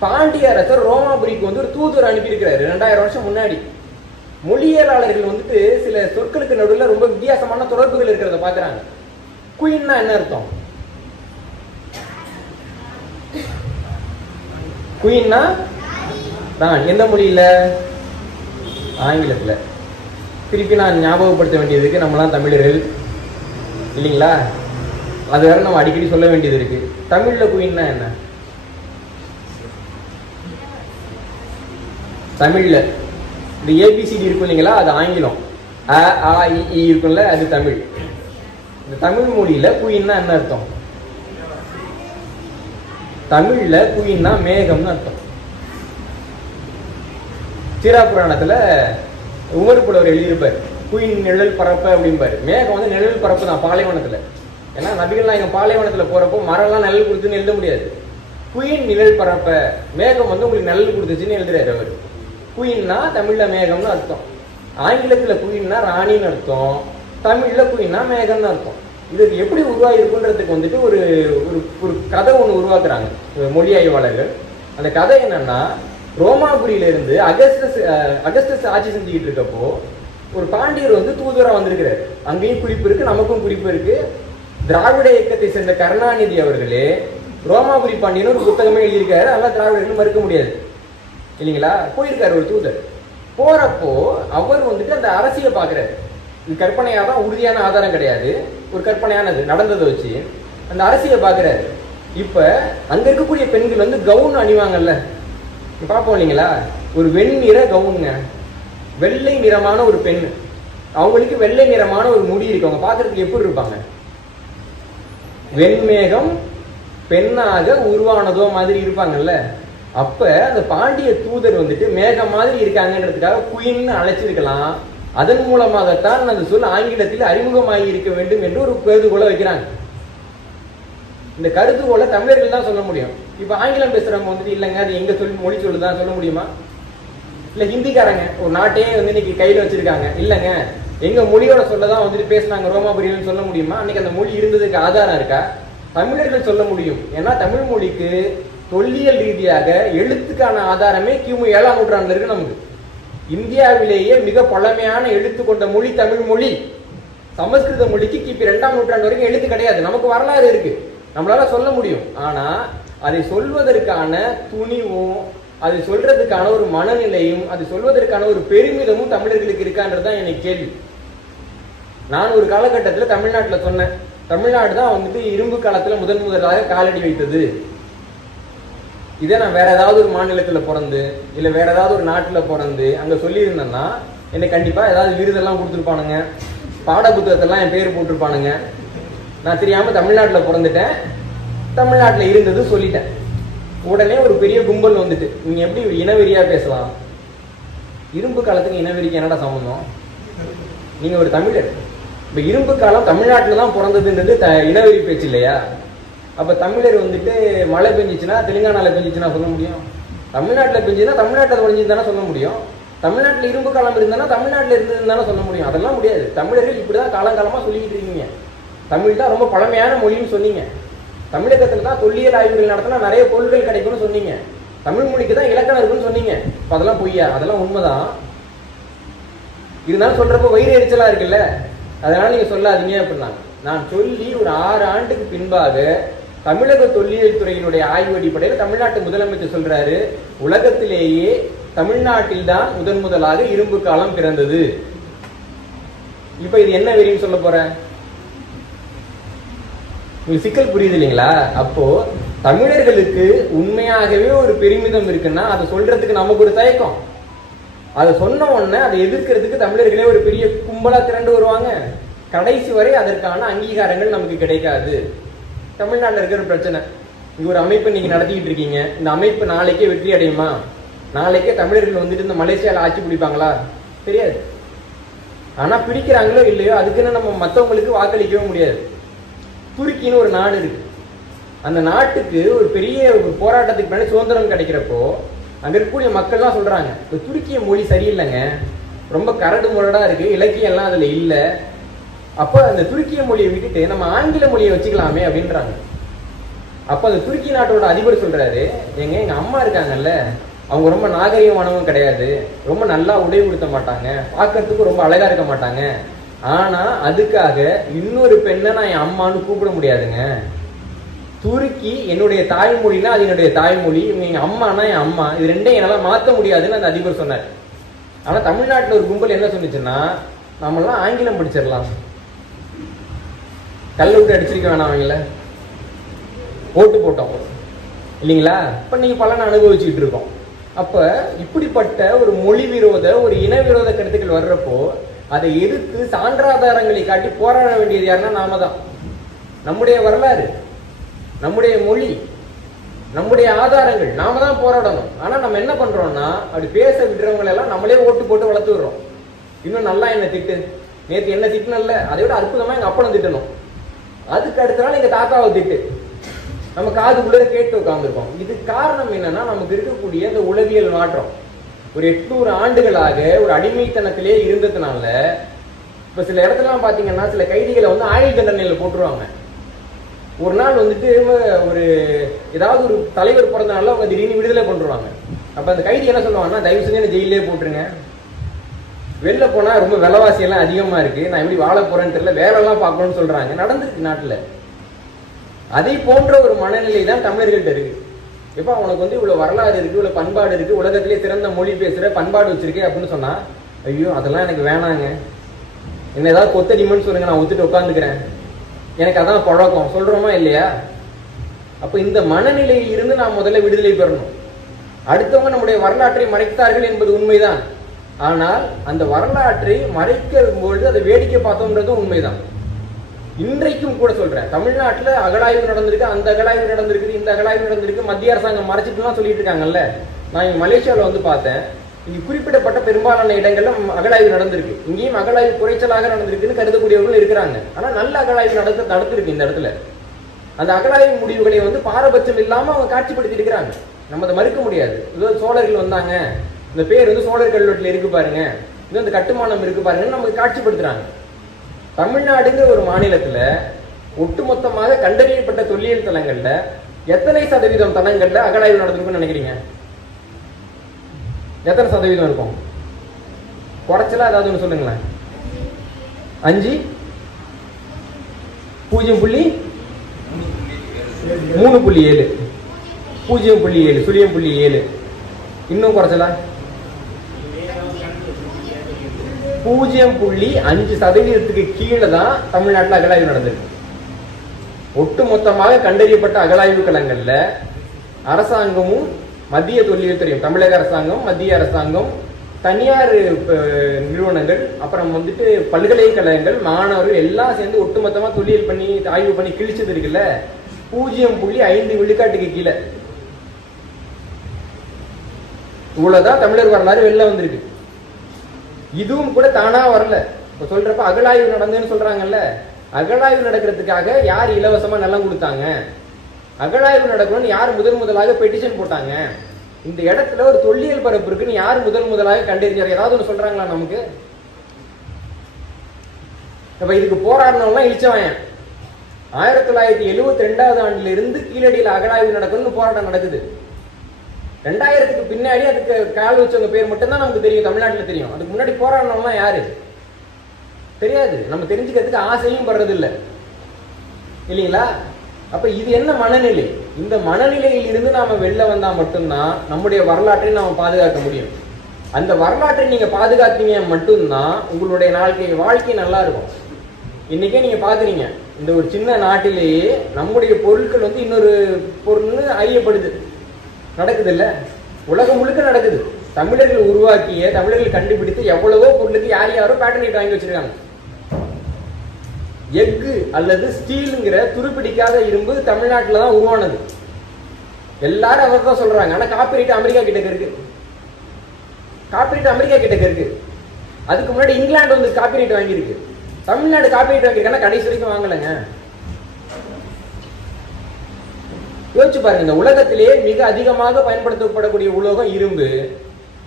பாண்டிய அரசர் ரோமாபுரிக்கு வந்து ஒரு தூதுவர் அனுப்பியிருக்கிறாரு 2000 வருஷம் முன்னாடி. மொழியியலாளர்கள் வந்துட்டு சில சொற்களுக்கு நடுவில் ரொம்ப வித்தியாசமான தொடர்புகள் இருக்கிறத பாக்குறாங்க. குயின்னா என்ன அர்த்தம்? குயின்னா தான் எந்த மொழியில? ஆங்கிலத்துல. திருப்பி நான் ஞாபகப்படுத்த வேண்டியதுக்கு நம்மளாம் தமிழர்கள் இல்லைங்களா, அது வேற நம்ம அடிக்கடி சொல்ல வேண்டியது இருக்கு. தமிழ்ல குயின்னா என்ன? தமிழ்ல இந்த ஏபிசிடி இருக்கும் இல்லைங்களா, அது ஆங்கிலம். அ ஆ இ இருக்கும்ல, அது தமிழ். இந்த தமிழ் மொழியில குயின்னா என்ன அர்த்தம்? தமிழ்ல குயின்னா மேகம்னு அர்த்தம். சீராபுராணத்துல உமர் புலவர் எழுதியிருப்பார், குயின் நிழல் பரப்ப அப்படிம்பாரு. மேகம் வந்து நிழல் பரப்பு தான் பாலைவனத்துல. ஏன்னா நபிகள்லாம் எங்க பாலைவனத்துல போறப்போ மரம்லாம் நிழல் கொடுத்துன்னு எழுத முடியாது. குயின் நிழல் பரப்ப, மேகம் வந்து உங்களுக்கு நிழல் கொடுத்துச்சுன்னு எழுதுறாரு அவர். குயின்னா தமிழ்ல மேகம்னு அர்த்தம். ஆங்கிலத்துல குயின்னா ராணின்னு அர்த்தம். தமிழ்ல குயின்னா மேகம்னு அர்த்தம். இதுக்கு எப்படி உருவாயிருக்குன்றதுக்கு வந்துட்டு ஒரு ஒரு கதை ஒன்று உருவாக்குறாங்க மொழி ஆய்வாளர்கள். அந்த கதை என்னன்னா, ரோமாபுரியிலிருந்து அகஸ்டஸ் ஆட்சி செஞ்சுக்கிட்டு இருக்கப்போ ஒரு பாண்டியர் வந்து தூதுவரா வந்திருக்கிறார். அங்கேயும் குறிப்பு இருக்கு, நமக்கும் குறிப்பு இருக்கு. திராவிட இயக்கத்தை சேர்ந்த கருணாநிதி அவர்களே ரோமாபுரி பாண்டியன் ஒரு புத்தகமே எழுதியிருக்காரு. அதெல்லாம் திராவிடர்கள் மறுக்க முடியாது இல்லைங்களா. போயிருக்காரு ஒரு தூதர். போறப்போ அவர் வந்துட்டு அந்த அரசியலை பாக்குறாரு. இது கற்பனையாக தான், உறுதியான ஆதாரம் கிடையாது, ஒரு கற்பனையானது நடந்ததை வச்சு அந்த அரசியலை பாக்குறாரு. இப்ப அங்க இருக்கக்கூடிய பெண்கள் வந்து கவுன் அணிவாங்கல்ல, பார்ப்போம் இல்லைங்களா, ஒரு வெண்ணிற கவுனுங்க, வெள்ளை நிறமான ஒரு பெண், அவங்களுக்கு வெள்ளை நிறமான ஒரு முடி இருக்கு. அவங்க பார்க்கறதுக்கு எப்படி இருப்பாங்க? வெண்மேகம் பெண்ணாக உருவானதோ மாதிரி இருப்பாங்கல்ல. அப்ப அந்த பாண்டிய தூதர் வந்துட்டு மேகம் மாதிரி இருக்காங்கன்றதுக்காக குயின்னு அழைச்சிருக்கலாம். அதன் மூலமாகத்தான் அந்த சொல் ஆங்கிலத்தில் அறிமுகமாகி இருக்க வேண்டும் என்று ஒரு கருதுகோளை வைக்கிறாங்க. இந்த கருதுகோளை தமிழர்கள் தான் சொல்ல முடியும். இப்ப ஆங்கிலம் பேசுறவங்க வந்துட்டு இல்லைங்க அது எங்க மொழி சொல்லுதான் சொல்ல முடியுமா? இல்ல ஹிந்திக்காரங்க ஒரு நாட்டையே வந்து இன்னைக்கு கையில வச்சிருக்காங்க, இல்லைங்க எங்க மொழியோட சொல்லதான் வந்துட்டு பேசினாங்க ரோமாபுரின்னு சொல்ல முடியுமா? அன்னைக்கு அந்த மொழி இருந்ததுக்கு ஆதாரம் இருக்கா? தமிழர்கள் சொல்ல முடியும். ஏன்னா தமிழ் மொழிக்கு தொல்லியல் ரீதியாக எழுத்துக்கான ஆதாரமே கிமு 7ஆம் நூற்றாண்டுல இருக்கு. நமக்கு இந்தியாவிலேயே மிக பழமையான எழுத்து கொண்ட மொழி தமிழ் மொழி. சமஸ்கிருத மொழிக்கு கிபி 2ஆம் நூற்றாண்டு வரைக்கும் எழுத்து கிடையாது. நமக்கு வரலாறு இருக்கு, நம்மளால சொல்ல முடியும். ஆனா அதை சொல்வதற்கான துணிவும் அதை சொல்றதுக்கான ஒரு மனநிலையும் அதை சொல்வதற்கான ஒரு பெருமிதமும் தமிழர்களுக்கு இருக்கான்றதுதான் எனக்கு கேள்வி. நான் ஒரு காலகட்டத்தில் தமிழ்நாட்டில் சொன்னேன், தமிழ்நாடு தான் வந்துட்டு இரும்பு காலத்துல முதலாக காலடி வைத்தது. இதே நான் வேற ஏதாவது ஒரு மாநிலத்துல பிறந்து இல்ல வேற ஏதாவது ஒரு நாட்டுல பிறந்து அங்க சொல்லியிருந்தேன்னா என்னை கண்டிப்பா ஏதாவது விருதெல்லாம் கொடுத்துருப்பானுங்க, பாட புத்தகத்தெல்லாம் என் பேர் போட்டிருப்பானுங்க. நான் தெரியாம தமிழ்நாட்டுல பிறந்துட்டேன், தமிழ்நாட்டுல இருந்தது சொல்லிட்டேன். உடனே ஒரு பெரிய கும்பல் வந்துட்டு நீங்க எப்படி ஒரு இனவெறியா பேசலாம்? இரும்பு காலத்துக்கு இனவெறிக்கு என்னடா சம்பந்தம்? நீங்க ஒரு தமிழர். இப்ப இரும்பு காலம் தமிழ்நாட்டுல தான் பிறந்ததுன்றது இனவெறி பேச்சு இல்லையா? அப்ப தமிழர் வந்துட்டு மழை பெஞ்சிச்சுன்னா தெலுங்கானால பெஞ்சிச்சுன்னா சொல்ல முடியும்? தமிழ்நாட்டுல பெஞ்சுன்னா தமிழ்நாட்டில் பெஞ்சு தானே சொல்ல முடியும்? தமிழ்நாட்டுல இரும்பு காலம் இருந்தானா தமிழ்நாட்டுல இருந்ததுன்னு தானே சொல்ல முடியும்? அதெல்லாம் முடியாது. தமிழர்கள் இப்படிதான் காலங்காலமா சொல்லிக்கிட்டு இருக்கீங்க. தமிழ் தான் ரொம்ப பழமையான மொழின்னு சொன்னீங்க. தமிழகத்துல தான் தொல்லியல் ஆய்வுகள் நடத்தினா நிறைய பொருட்கள் கிடைக்கும்னு சொன்னீங்க. தமிழ் மொழிக்கு தான் இலக்கணம் இருக்குன்னு சொன்னீங்க. அதெல்லாம் பொய்யா? அதெல்லாம் உண்மைதான். இருந்தாலும் சொல்றப்ப வயிறு எரிச்சலா இருக்குல்ல, அதனால நீங்க சொல்லாதீங்க அப்படின்னா நான் சொல்லி ஒரு 6 ஆண்டுக்கு பின்பாக தமிழக தொல்லியல் துறையினுடைய ஆய்வு அடிப்படையில் தமிழ்நாட்டு முதலமைச்சர் சொல்றாரு, உலகத்திலேயே தமிழ்நாட்டில் தான் முதலாக இரும்பு காலம் பிறந்தது. இப்ப இது என்ன வெறின்னு சொல்ல போற? உங்களுக்கு சிக்கல் புரியுது இல்லைங்களா? அப்போ தமிழர்களுக்கு உண்மையாகவே ஒரு பெருமிதம் இருக்குன்னா அதை சொல்றதுக்கு நமக்கு ஒரு தயக்கம். அதை சொன்ன உடனே அதை எதிர்க்கிறதுக்கு தமிழர்களே ஒரு பெரிய கும்பலா திரண்டு வருவாங்க. கடைசி வரை அதற்கான அங்கீகாரங்கள் நமக்கு கிடைக்காது. தமிழ்நாட்டில் இருக்கிற பிரச்சனை, இங்க ஒரு அமைப்பை நீங்க நடத்திக்கிட்டு இருக்கீங்க, இந்த அமைப்பு நாளைக்கே வெற்றி அடையுமா? நாளைக்கே தமிழர்கள் வந்துட்டு இந்த மலேசியால ஆட்சி பிடிப்பாங்களா? தெரியாது. ஆனா பிடிக்கிறாங்களோ இல்லையோ அதுக்குன்னு நம்ம மற்றவங்களுக்கு வாக்களிக்கவே முடியாது. துருக்கின்னு ஒரு நாடு இருக்கு. அந்த நாட்டுக்கு ஒரு பெரிய ஒரு போராட்டத்துக்கு பின்னாடி சுதந்திரம் கிடைக்கிறப்போ அங்க இருக்கக்கூடிய மக்கள்லாம் சொல்றாங்க, இந்த துருக்கிய மொழி சரியில்லைங்க, ரொம்ப கரடு முரடா இருக்கு, இலக்கியம் எல்லாம் அதுல இல்லை. அப்ப அந்த துருக்கிய மொழியை விட்டுட்டு நம்ம ஆங்கில மொழியை வச்சுக்கலாமே அப்படின்றாங்க. அப்ப அந்த துருக்கி நாட்டோட அதிபர் சொல்றாரு, எங்க அம்மா இருக்காங்கல்ல, அவங்க ரொம்ப நாகரிகமானவங்க கிடையாது, ரொம்ப நல்லா உடை உடுத்த மாட்டாங்க, பார்க்கறதுக்கு ரொம்ப அழகா இருக்க மாட்டாங்க, ஆனா அதுக்காக இன்னொரு பெண்ணை நான் என் அம்மான்னு கூப்பிட முடியாதுங்க. துருக்கி என்னுடைய தாய்மொழினா அது என்னுடைய தாய்மொழி, எங்க அம்மானா என் அம்மா, இது ரெண்டையும் என்னால மாற்ற முடியாதுன்னு அந்த அதிபர் சொன்னார். ஆனா தமிழ்நாட்டில் ஒரு கும்பல் என்ன சொன்னிச்சுன்னா, நம்மளாம் ஆங்கிலம் படிச்சிடலாம், கல்ல விட்டு அடிச்சிருக்க வேணாம், அவங்கள ஓட்டு போட்டோம் இல்லைங்களா? இப்ப நீங்க பலனை அனுபவிச்சுக்கிட்டு இருக்கோம். அப்ப இப்படிப்பட்ட ஒரு மொழி விரோத ஒரு இன விரோத கருத்துக்கள் வர்றப்போ அதை எதிர்த்து சான்றாதாரங்களை காட்டி போராட வேண்டியது யாருன்னா நாம தான். நம்முடைய வரலாறு, நம்முடைய மொழி, நம்முடைய ஆதாரங்கள், நாம தான் போராடணும். ஆனா நம்ம என்ன பண்றோம்னா அப்படி பேச விடுறவங்களை எல்லாம் நம்மளே ஓட்டு போட்டு வளர்த்து விடுறோம். இன்னும் நல்லா என்ன திட்டு, நேற்று என்ன திட்டுனல்ல, அதை விட அற்புதமா எங்க அப்பனை திட்டணும், அதுக்கு அடுத்த நாள் எங்க தாத்தாவை திட்டு, நம்ம காதுக்குள்ள கேட்டு உட்கார்ந்துருக்கோம். இதுக்கு காரணம் என்னன்னா நமக்கு இருக்கக்கூடிய இந்த உளவியல் மாற்றம். ஒரு 800 ஆண்டுகளாக ஒரு அடிமைத்தனத்திலே இருந்ததுனால இப்ப சில இடத்துலாம் பாத்தீங்கன்னா சில கைதிகளை வந்து ஆயுள் தண்டனையில போட்டுருவாங்க. ஒரு நாள் வந்துட்டு ஒரு ஏதாவது ஒரு தலைவர் பிறந்தனால அவங்க திடீர்னு விடுதலை பண்ணுவாங்க. அப்ப அந்த கைதி என்ன சொல்லுவாங்கன்னா, தயவு செஞ்சு ஜெயிலே போட்டுருங்க, வெளில போனா ரொம்ப விலைவாசி எல்லாம் அதிகமா இருக்கு, நான் எப்படி வாழ போறேன்னு தெரியல, வேலை எல்லாம் பார்க்கணும்னு சொல்றாங்க. நடந்திருக்கு நாட்டுல. அதை போன்ற ஒரு மனநிலை தான் தமிழர்கள்ட்ட இருக்கு. எப்ப உனக்கு வந்து இவ்வளவு வரலாறு இருக்கு, இவ்வளவு பண்பாடு இருக்கு, உலகத்திலேயே சிறந்த மொழி பேசுற பண்பாடு வச்சிருக்கே அப்படின்னு சொன்னா, ஐயோ அதெல்லாம் எனக்கு வேணாங்க, என்ன ஏதாவது கொத்தடிமன்னு சொல்லுங்க, நான் ஒத்துட்டு உட்காந்துக்கிறேன், எனக்கு அதான் பழக்கம் சொல்றோமா இல்லையா? அப்ப இந்த மனநிலையில் இருந்து நாம் முதல்ல விடுதலை பெறணும். அடுத்தவங்க நம்முடைய வரலாற்றை மறைத்தார்கள் என்பது உண்மைதான். ஆனால் அந்த வரலாற்றை மறைக்கும் பொழுது அதை வேடிக்கை பார்த்தோம்ன்றது உண்மைதான். இன்றைக்கும் கூட சொல்றேன், தமிழ்நாட்டில் அகழாய்வு நடந்திருக்கு, அந்த அகழாய்வு நடந்திருக்கு, இந்த அகழாய்வு நடந்திருக்கு, மத்திய அரசாங்கம் மறைச்சிட்டுலாம் சொல்லிட்டு இருக்காங்கல்ல. நான் இங்கே மலேசியாவில் வந்து பார்த்தேன், இங்கே குறிப்பிடப்பட்ட பெரும்பாலான இடங்கள்ல அகழாய்வு நடந்திருக்கு. இங்கேயும் அகழாய்வு குறைச்சலாக நடந்திருக்குன்னு கருதக்கூடியவர்கள் இருக்கிறாங்க. ஆனால் நல்ல அகழாய்வு நடந்திருக்கு இந்த இடத்துல. அந்த அகழாய்வு முடிவுகளை வந்து பாரபட்சம் இல்லாமல் அவங்க காட்சிப்படுத்தி இருக்கிறாங்க. நம்ம அதை மறுக்க முடியாது. இதோ சோழர்கள் வந்தாங்க, இந்த பேர் வந்து சோழர் கல்வெட்டில் இருக்கு பாருங்க, இது இந்த கட்டுமானம் இருக்கு பாருங்கன்னு நமக்கு காட்சிப்படுத்துறாங்க. தமிழ்நாடுங்கிற ஒரு மாநிலத்துல ஒட்டுமொத்தமாக கண்டறியப்பட்ட தொல்லியல் தலங்கள்ல எத்தனை சதவீதம் தலங்கள்ல அகழாய்வு நடந்திருக்குன்னு நினைக்கிறீங்க? எத்தனை சதவீதம் இருக்கும்? குறைச்சலா ஏதாவது ஒன்று சொல்லுங்களேன். 5 0.3.7 0.7 இன்னும் குறைச்சலா 0.5% கீழே தான் தமிழ்நாட்டில் அகழாய்வு நடந்திருக்கு. ஒட்டு மொத்தமாக கண்டறியப்பட்ட ஆய்வு களங்கள்ல அரசாங்கமும் மத்திய தொல்லியல் துறையும், தமிழக அரசாங்கம், மத்திய அரசாங்கம், தனியார் நிறுவனங்கள், அப்புறம் வந்துட்டு பல்கலைக்கழகங்கள், மாணவர்கள் எல்லாம் சேர்ந்து ஒட்டுமொத்தமா தொல்லியல் பண்ணி ஆய்வு பண்ணி கிழிச்சது இருக்குல்ல 0.5 விழுக்காட்டுக்கு கீழே. இவ்வளவுதான் தமிழர் வரலாறு வெளில வந்திருக்கு. இதுவும் கூட தானா வரல. இப்ப சொல்றப்ப அகழாய்வு நடந்துன்னு சொல்றாங்கல்ல, அகழாய்வு நடக்கிறதுக்காக யார் இலவசமா நிலம் கொடுத்தாங்க, அகழாய்வு நடக்கணும்னு யார் முதலாக பெட்டிஷன் போட்டாங்க, இந்த இடத்துல ஒரு தொல்லியல் பரப்பு இருக்குன்னு யார் முதலாக கண்டறிஞ்சார், ஏதாவது ஒன்று சொல்றாங்களா நமக்கு? இப்ப இதுக்கு போராடினவங்களாம் இழிச்சவன். 1972 ஆண்டுல இருந்து கீழடியில் அகழாய்வு நடக்கணும்னு போராட்டம் நடக்குது. 2000க்கு பின்னாடி அதுக்கு கால் வச்சவங்க பேர் மட்டும்தான் நமக்கு தெரியும், தமிழ்நாட்டில் தெரியும். அதுக்கு முன்னாடி போராடினவங்களாம் யாரு தெரியாது. நம்ம தெரிஞ்சுக்கிறதுக்கு ஆசையும் படுறது இல்லை இல்லைங்களா? அப்ப இது என்ன மனநிலை? இந்த மனநிலையில் இருந்து நாம வெளில வந்தா மட்டும்தான் நம்முடைய வரலாற்றை நாம பாதுகாக்க முடியும். அந்த வரலாற்றை நீங்க பாதுகாத்தீங்க மட்டும்தான் உங்களுடைய வாழ்க்கை நல்லா இருக்கும். இன்னைக்கே நீங்க பாக்குறீங்க, இந்த ஒரு சின்ன நாட்டிலேயே நம்முடைய பொருட்கள் வந்து இன்னொரு பொருள்னு அறியப்படுது, நடக்குது இல்ல? உலகம் முழுக்க நடக்குது. தமிழர்கள் உருவாக்கிய, தமிழர்கள் கண்டுபிடித்து எவ்வளவோ பொருளுக்கு யாரோ பேட்டர்ன் வாங்கி வச்சிருக்காங்க. எஃகு அல்லது ஸ்டீலுங்கிற துருப்பிடிக்காத இரும்பு தமிழ்நாட்டில் தான் உருவானது. எல்லாரும் அவர் தான் சொல்றாங்க. ஆனா காப்பிரைட் அமெரிக்கா கிட்ட இருக்கு. அதுக்கு முன்னாடி இங்கிலாந்து வந்து காப்பிரைட் வாங்கியிருக்கு. தமிழ்நாடு காப்பிரைட் வாங்கியிருக்காங்க, கடைசி வரைக்கும் வாங்கலைங்க. யோசிச்சு பாருங்க, இந்த உலகத்திலேயே மிக அதிகமாக பயன்படுத்தப்படக்கூடிய உலோகம் இரும்பு.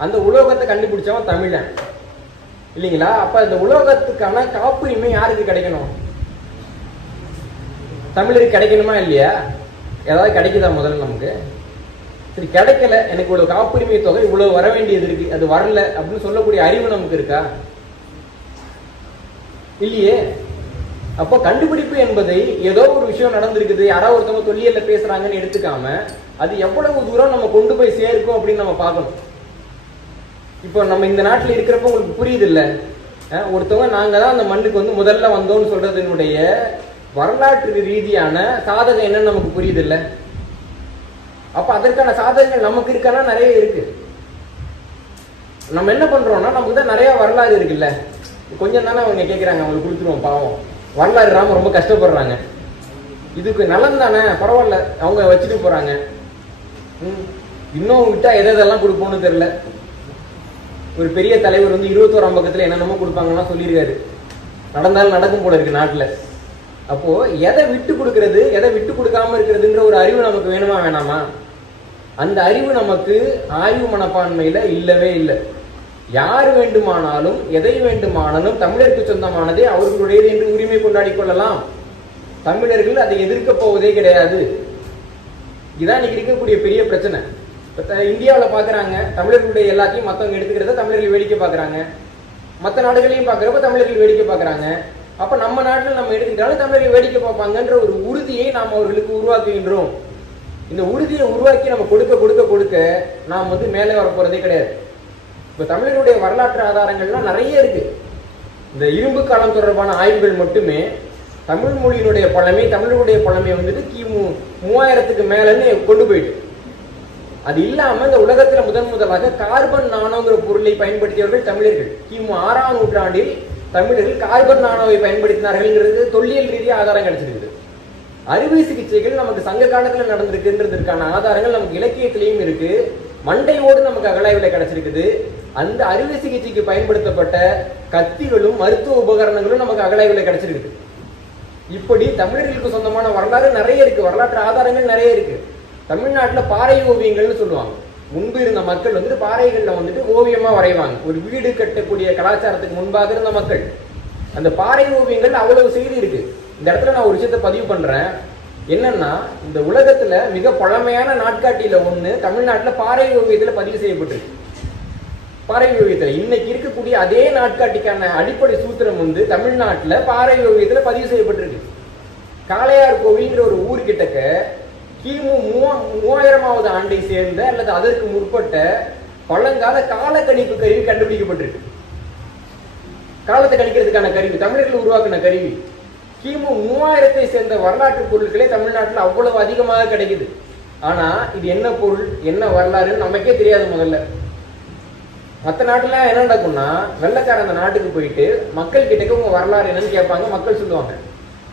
அந்த உலோகத்தை கண்டுபிடிச்சவன் தமிழன் இல்லைங்களா? அப்ப இந்த உலோகத்துக்கான காப்புரிமை யாருக்கு கிடைக்கணும்? தமிழருக்கு கிடைக்கணுமா இல்லையா? ஏதாவது கிடைக்குதா முதல்ல நமக்கு? சரி, கிடைக்கல, எனக்கு இவ்வளவு காப்புரிமை தொகை இவ்வளவு வர வேண்டியது இருக்கு, அது வரல அப்படின்னு சொல்லக்கூடிய அறிவு நமக்கு இருக்கா? இல்லையே. அப்போ கண்டுபிடிப்பு என்பதை ஏதோ ஒரு விஷயம் நடந்திருக்குது, யாராவது ஒருத்தவங்க தொல்லியல்ல பேசுறாங்கன்னு எடுத்துக்காம அது எவ்வளவு தூரம் நம்ம கொண்டு போய் சேர்க்கும் அப்படின்னு நம்ம பார்க்கணும். இப்போ நம்ம இந்த நாட்டில் இருக்கிறப்ப உங்களுக்கு புரியுது இல்ல, ஒருத்தவங்க நாங்க தான் அந்த மண்ணுக்கு வந்து முதல்ல வந்தோம்னு சொல்றதுனுடைய வரலாற்று ரீதியான சாதகம் என்னன்னு நமக்கு புரியுது இல்ல? அப்ப அதற்கான சாதகங்கள் நமக்கு இருக்கானா? நிறைய இருக்கு. நம்ம என்ன பண்றோம்னா, நமக்கு தான் நிறைய வரலாறு இருக்குல்ல, கொஞ்சம் தானே அவங்க கேட்கிறாங்க, அவங்களுக்கு கொடுத்துருவோம். பாவம், வரலாறு இல்லாம ரொம்ப கஷ்டப்படுறாங்க. இதுக்கு நலன் தானே, பரவாயில்ல, அவங்க வச்சுட்டு போறாங்க. இன்னும் விட்டா எதெல்லாம் கொடுப்போம்னு தெரியல. ஒரு பெரிய தலைவர் வந்து 21ஆம் பக்கத்துல என்னென்னமோ கொடுப்பாங்கன்னா சொல்லியிருக்காரு. நடந்தாலும் நடக்கும் போல இருக்கு நாட்டுல. அப்போ எதை விட்டு கொடுக்கறது, எதை விட்டு கொடுக்காம இருக்கிறதுன்ற ஒரு அறிவு நமக்கு வேணுமா வேணாமா? அந்த அறிவு நமக்கு ஆய்வு மனப்பான்மையில இல்லவே இல்லை. யார் வேண்டுமானாலும் எதை வேண்டுமானாலும் தமிழருக்கு சொந்தமானதே அவர்களுடையது என்று உரிமை கொண்டாடி கொள்ளலாம். தமிழர்கள் அதை எதிர்க்க போவதே கிடையாது. இதான் இன்னைக்கு இருக்கக்கூடிய பெரிய பிரச்சனை. இந்தியாவில் பாக்குறாங்க, தமிழர்களுடைய எல்லாத்தையும் மற்றவங்க எடுத்துக்கிறத தமிழர்கள் வேடிக்கை பார்க்கறாங்க. மற்ற நாடுகளையும் பார்க்கறப்ப தமிழர்கள் வேடிக்கை பார்க்கறாங்க. அப்ப நம்ம நாட்டில் நம்ம எடுத்துக்கிட்டாலும் தமிழர்கள் வேடிக்கை பார்ப்பாங்கன்ற ஒரு உறுதியை நாம் அவர்களுக்கு உருவாக்குகின்றோம். இந்த உறுதியை உருவாக்கி நம்ம கொடுக்க கொடுக்க கொடுக்க நாம் வந்து மேலே வர போறதே கிடையாது. இப்ப தமிழருடைய வரலாற்று ஆதாரங்கள்லாம் நிறைய இருக்கு. இந்த இரும்பு காலம் தொடர்பான ஆய்வுகள் மட்டுமே தமிழ் மொழியினுடைய பழமை, தமிழருடைய பழமை வந்துட்டு கிமு 3000க்கு மேலன்னு கொண்டு போயிட்டு, அது இல்லாம இந்த உலகத்துல முதலாக கார்பன் நானோங்கிற பொருளை பயன்படுத்தியவர்கள் தமிழர்கள். கிமு 6ஆம் நூற்றாண்டில் தமிழர்கள் கார்பன் நானோவை பயன்படுத்தினார்கள்ங்கிறது தொல்லியல் ரீதியாக ஆதாரம் கிடைச்சிருக்குது. அறுவை சிகிச்சைகள் நமக்கு சங்க காலத்தில் நடந்திருக்குன்றதுக்கான ஆதாரங்கள் நமக்கு இலக்கியத்திலையும் இருக்கு. மண்டையோடு நமக்கு அகழாய்வுல கிடைச்சிருக்குது. அந்த அறுவை சிகிச்சைக்கு பயன்படுத்தப்பட்ட கத்திகளும் மருத்துவ உபகரணங்களும் நமக்கு அகழாய்வுல கிடைச்சிருக்குது. இப்படி தமிழர்களுக்கு சொந்தமான வரலாறு நிறைய இருக்கு, வரலாற்று ஆதாரங்கள் நிறைய இருக்கு. தமிழ்நாட்டில் பாறை ஓவியங்கள்னு சொல்லுவாங்க. முன்பு இருந்த மக்கள் வந்துட்டு பாறைகள்ல வந்துட்டு ஓவியமா வரைவாங்க. ஒரு வீடு கட்டக்கூடிய கலாச்சாரத்துக்கு முன்பாக இருந்த மக்கள் அந்த பாறை ஓவியங்கள் அவ்வளவு செய்தி இருக்கு. இந்த இடத்துல நான் ஒரு விஷயத்தை பதிவு பண்றேன். என்னன்னா, இந்த உலகத்துல மிக பழமையான நாட்காட்டியில ஒண்ணு தமிழ்நாட்டுல பாறை ஓவியத்துல பதிவு செய்யப்பட்டிருக்கு. பாறை ஓவியத்துல இன்னைக்கு இருக்கக்கூடிய அதே நாட்காட்டிக்கான அடிப்படை சூத்திரம் வந்து தமிழ்நாட்டுல பாறை ஓவியத்துல பதிவு செய்யப்பட்டிருக்கு. காளையார் கோவில்ங்கிற ஒரு ஊர் கிட்டக்க கிமு 3000வது ஆண்டை சேர்ந்த அல்லது அதற்கு முற்பட்ட பழங்கால கால கணிப்பு கருவி கண்டுபிடிக்கப்பட்டிருக்கு. காலத்தை கணிக்கிறதுக்கான கருவி, தமிழர்கள் உருவாக்கின கருவி. கிமு 3000ஐ சேர்ந்த வரலாற்று பொருட்களே தமிழ்நாட்டில் அவ்வளவு அதிகமாக கிடைக்குது. ஆனா இது என்ன பொருள், என்ன வரலாறுன்னு நமக்கே தெரியாது. முதல்ல மற்ற நாட்டுல என்ன நடக்கும்னா, வெள்ளைக்காரன் அந்த நாட்டுக்கு போயிட்டு மக்கள் கிட்டக்க உங்க வரலாறு என்னன்னு கேட்பாங்க, மக்கள் சொல்லுவாங்க.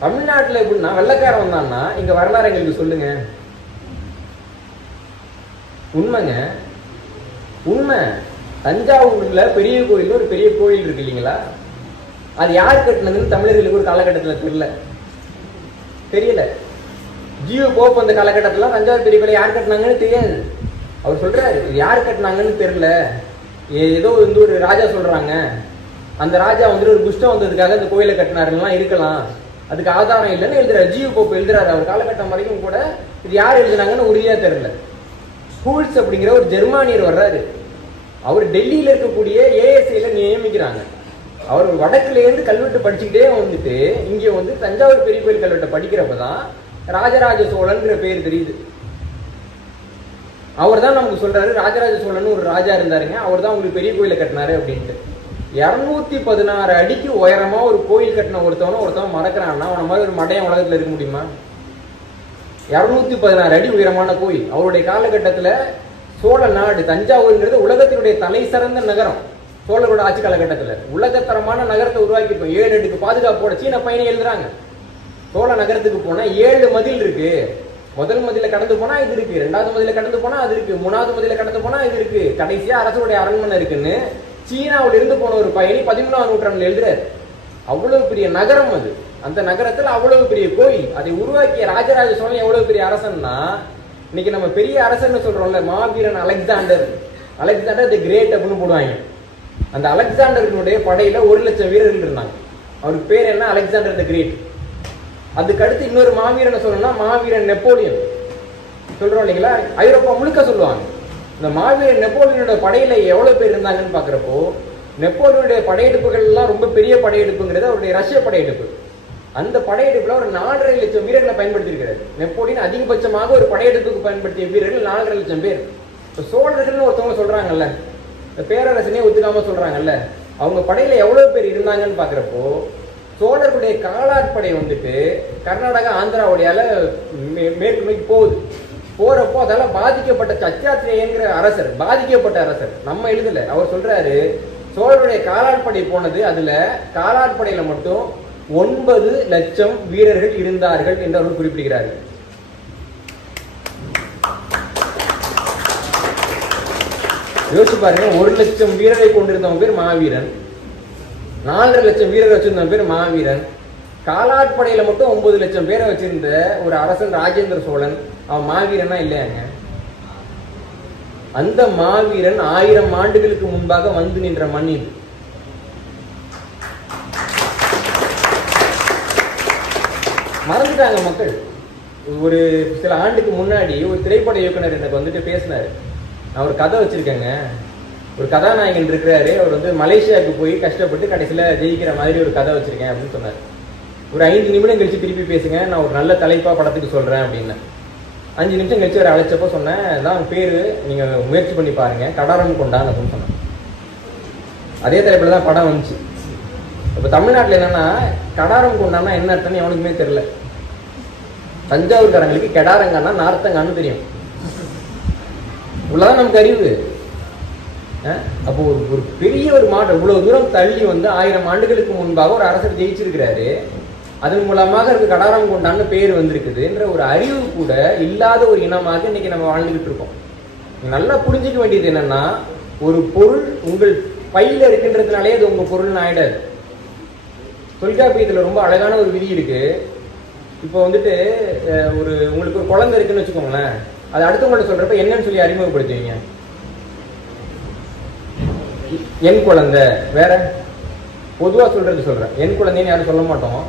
தமிழ்நாட்டுல எப்படின்னா, வெள்ளைக்காரன் வந்தான்னா இங்க வரலாறு எங்களுக்கு சொல்லுங்க. உண்மைங்க, உண்மை. தஞ்சாவூர்ல பெரிய கோயில், ஒரு பெரிய கோயில் இருக்கு இல்லைங்களா, அது யார் கட்டினதுன்னு தமிழர்களுக்கு ஒரு காலகட்டத்தில் தெரியல. ஜியோ போப் அந்த காலகட்டத்தில் தஞ்சாவூர் பெரிய கோயில் யார் கட்டினாங்கன்னு தெரியாது. அவர் சொல்றாரு யார் கட்டினாங்கன்னு தெரியல, ஏதோ வந்து ஒரு ராஜா சொல்றாங்க, அந்த ராஜா வந்துட்டு ஒரு குஷ்டம் வந்ததுக்காக அந்த கோயிலை கட்டினாருலாம் இருக்கலாம், அதுக்கு ஆதாரம் இல்லைன்னு எழுதுறாரு. ஜியோ போப் எழுதுறாரு. அவர் காலகட்டம் வரைக்கும் கூட இது யார் எழுதுனாங்கன்னு உறுதியா தெரியல. ஹூல்ஸ் அப்படிங்கிற ஒரு ஜெர்மானியர் வர்றாரு. அவர் டெல்லியில இருக்கக்கூடிய ஏஎஸ்ஐல நியமிக்கிறாங்க. அவர் வடக்குல இருந்து கல்வெட்டு படிச்சுக்கிட்டே வந்துட்டு இங்க வந்து தஞ்சாவூர் பெரிய கோயில் கல்வெட்டை படிக்கிறப்பதான் ராஜராஜ சோழன்கிற பேர் தெரியுது. அவர் தான் நமக்கு சொல்றாரு, ராஜராஜ சோழன் ஒரு ராஜா இருந்தாருங்க, அவர் தான் உங்களுக்கு பெரிய கோயிலை கட்டினாரு அப்படின்ட்டு. 216 அடிக்கு உயரமா ஒரு கோயில் கட்டின ஒருத்தவன் மறக்கிறான்னா அவன மாதிரி ஒரு மடையன் உலகத்துல இருக்க முடியுமா? 216 அடி உயரமான கோயில். அவருடைய காலகட்டத்துல சோழ நாடு தஞ்சாவூர்ங்கிறது உலகத்தினுடைய தலை சிறந்த நகரம். சோழர்களோட ஆட்சி காலகட்டத்துல உலகத்தரமான நகரத்தை உருவாக்கிருக்கோம். 7 அடுக்கு பாதுகாப்போட சீன பயணி எழுதுறாங்க. சோழ நகரத்துக்கு போனா 7 மதில் இருக்கு. முதல் மதில கடந்து போனா இது இருக்கு, 2வது மதில கடந்து போனா அது இருக்கு, 3வது மதில கடந்து போனா இது இருக்கு, கடைசியா அரசுடைய அரண்மனை இருக்குன்னு சீனாவில் இருந்து போன ஒரு பயணி 13ஆம் நூற்றாண்டுல எழுதுறாரு. அவ்வளவு பெரிய நகரம் அது. அந்த நகரத்துல அவ்வளவு பெரிய கோயில். அதை உருவாக்கிய ராஜராஜ சோழன் எவ்வளவு பெரிய அரசன்னா, இன்னைக்கு நம்ம பெரிய அரசன் சொல்றோம்ல, மாவீரன் அலெக்சாண்டர் தி கிரேட் அப்படின்னு போடுவாங்க. அந்த அலெக்சாண்டருடைய படையில 1,00,000 வீரர்கள் இருந்தாங்க. அவருக்கு பேர் என்ன? Alexander the great. அதுக்கு அடுத்து இன்னொரு மாவீரனை சொல்லணும்னா மாவீரன் நெப்போலியன் சொல்றோம் இல்லைங்களா, ஐரோப்பா முழுக்க சொல்லுவாங்க. இந்த மாவீரன் நெப்போலியனோட படையில எவ்வளவு பேர் இருந்தாங்கன்னு பாக்குறப்போ, நெப்போலியனுடைய படையெடுப்புகள் எல்லாம் ரொம்ப பெரிய படையெடுப்புங்கிறது அவருடைய ரஷ்ய படையெடுப்பு. அந்த படையெடுப்புல ஒரு 4.5 லட்சம் வீரர்களை பயன்படுத்தியிருக்கிறார். நெப்போலியன் அதிகபட்சமாக ஒரு படையெடுப்புக்கு பயன்படுத்திய வீரர்கள் 4.5 லட்சம் பேர். சோழர்கள்னு ஒருத்தவங்க சொல்றாங்கல்ல, பேரரசனே ஒத்துக்காம சொல்றாங்கல்ல, அவங்க படையில எவ்வளவு பேர் இருந்தாங்கன்னு பாக்குறப்போ, சோழர்களுடைய காலாட்படை வந்துட்டு கர்நாடகா ஆந்திராவுடையால மேற்கு நோக்கி போகுது. போறப்போ அதால பாதிக்கப்பட்ட சத்யாத்ரேயங்கிற அரசர், பாதிக்கப்பட்ட அரசர், நம்ம எழுதல, அவர் சொல்றாரு சோழருடைய காலாட்படை போனது, அதுல காலாட்படையில மட்டும் 9 லட்சம் வீரர்கள் இருந்தார்கள் என்று அவர் குறிப்பிடுகிறார்கள். யோசிச்சு பாருங்க, 1 லட்சம் வீரரை கொண்டிருந்தவங்க பேர் மாவீரன், 4.5 லட்சம் வீரரை வச்சிருந்த பேர் மாவீரன். காலாட்படையில மட்டும் 9 லட்சம் பேரை வச்சிருந்த ஒரு அரசன் ராஜேந்திர சோழன், அவன் மாவீரனா இல்லையாங்க? அந்த மாவீரன் 1000 ஆண்டுகளுக்கு முன்பாக வந்து நின்ற மண் இது. மறந்துட்டாங்க மக்கள். ஒரு சில ஆண்டுக்கு முன்னாடி ஒரு திரைப்பட இயக்குனர் எனக்கு வந்துட்டு பேசினாரு. நான் ஒரு கதை வச்சிருக்கேங்க, ஒரு கதாநாயகன் இருக்கிறாரு, அவர் வந்து மலேசியாவுக்கு போய் கஷ்டப்பட்டு கடைசியில ஜெயிக்கிற மாதிரி ஒரு கதை வச்சிருக்கேன் அப்படின்னு சொன்னார். ஒரு 5 நிமிடம் கழிச்சு திருப்பி பேசுங்க, நான் ஒரு நல்ல தலைப்பா படத்துக்கு சொல்றேன் அப்படின்னு. 5 நிமிஷம் கழிச்சு அவர் அழைச்சப்போ சொன்னேன், தான் பேரு, நீங்க முயற்சி பண்ணி பாருங்க, கடாரம் கொண்டான்னு அப்படின்னு சொன்னேன். அதே தலைப்புல தான் படம் வந்துச்சு. இப்ப தமிழ்நாட்டுல என்னன்னா, கடாரம் கொண்டான்னா என்ன அர்த்தம்னு எவனுக்குமே தெரியல. தஞ்சாவூர்காரங்களுக்கு கெடாரங்கன்னா நார்த்தங்கான்னு தெரியும். இவ்வளவுதான் நமக்கு அறிவு. அப்போ ஒரு பெரிய ஒரு மாற்றம், இவ்வளவு தூரம் தள்ளி வந்து 1000 ஆண்டுகளுக்கு முன்பாக ஒரு அரசர் ஜெயிச்சிருக்கிறாரு, அதன் மூலமாக இருக்க கடாரம் கொண்டான்னு பேர் வந்திருக்குதுன்ற ஒரு அறிவு கூட இல்லாத ஒரு இனமாக இன்னைக்கு நம்ம வாழ்ந்துகிட்டு இருக்கோம். நல்லா புரிஞ்சுக்க வேண்டியது என்னன்னா, ஒரு பொருள் உங்கள் பையில இருக்கின்றதுனாலே அது உங்க பொருள்னு ஆயிடாது. தொல்காப்பியத்துல ரொம்ப அழகான ஒரு விதி இருக்கு. இப்போ வந்துட்டு ஒரு உங்களுக்கு ஒரு குழந்தை இருக்குன்னு வச்சுக்கோங்களேன், அது அடுத்தவங்கள்ட்ட சொல்றப்ப என்னன்னு சொல்லி அறிமுகப்படுத்துவீங்க? என் குழந்தை. வேற பொதுவா சொல்றேன், என் குழந்தைன்னு யாரும் சொல்ல மாட்டோம்.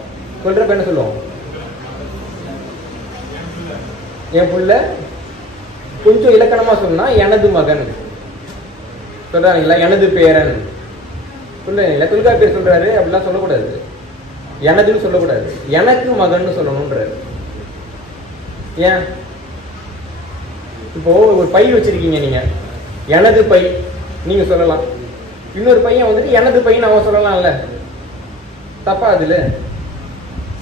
சொல்றப்ப என்ன சொல்லுவோம்? என் புள்ள. கொஞ்சம் இலக்கணமா சொன்னா எனது மகன் சொல்றாங்களா, எனது பேரன் சொல்ல. தொல்காப்பியர் சொல்றாரு அப்படிலாம் சொல்லக்கூடாது, எனதுன்னு சொல்லக்கூடாது, எனக்கு மகன் சொல்லணும்ன்றாரு. ஏன்? இப்போ ஒரு பை வச்சிருக்கீங்க நீங்க, எனது பை நீங்க சொல்லலாம். இன்னொரு பையன் வந்துட்டு எனது பையன் அவன் சொல்லலாம்ல, தப்பா? அதுல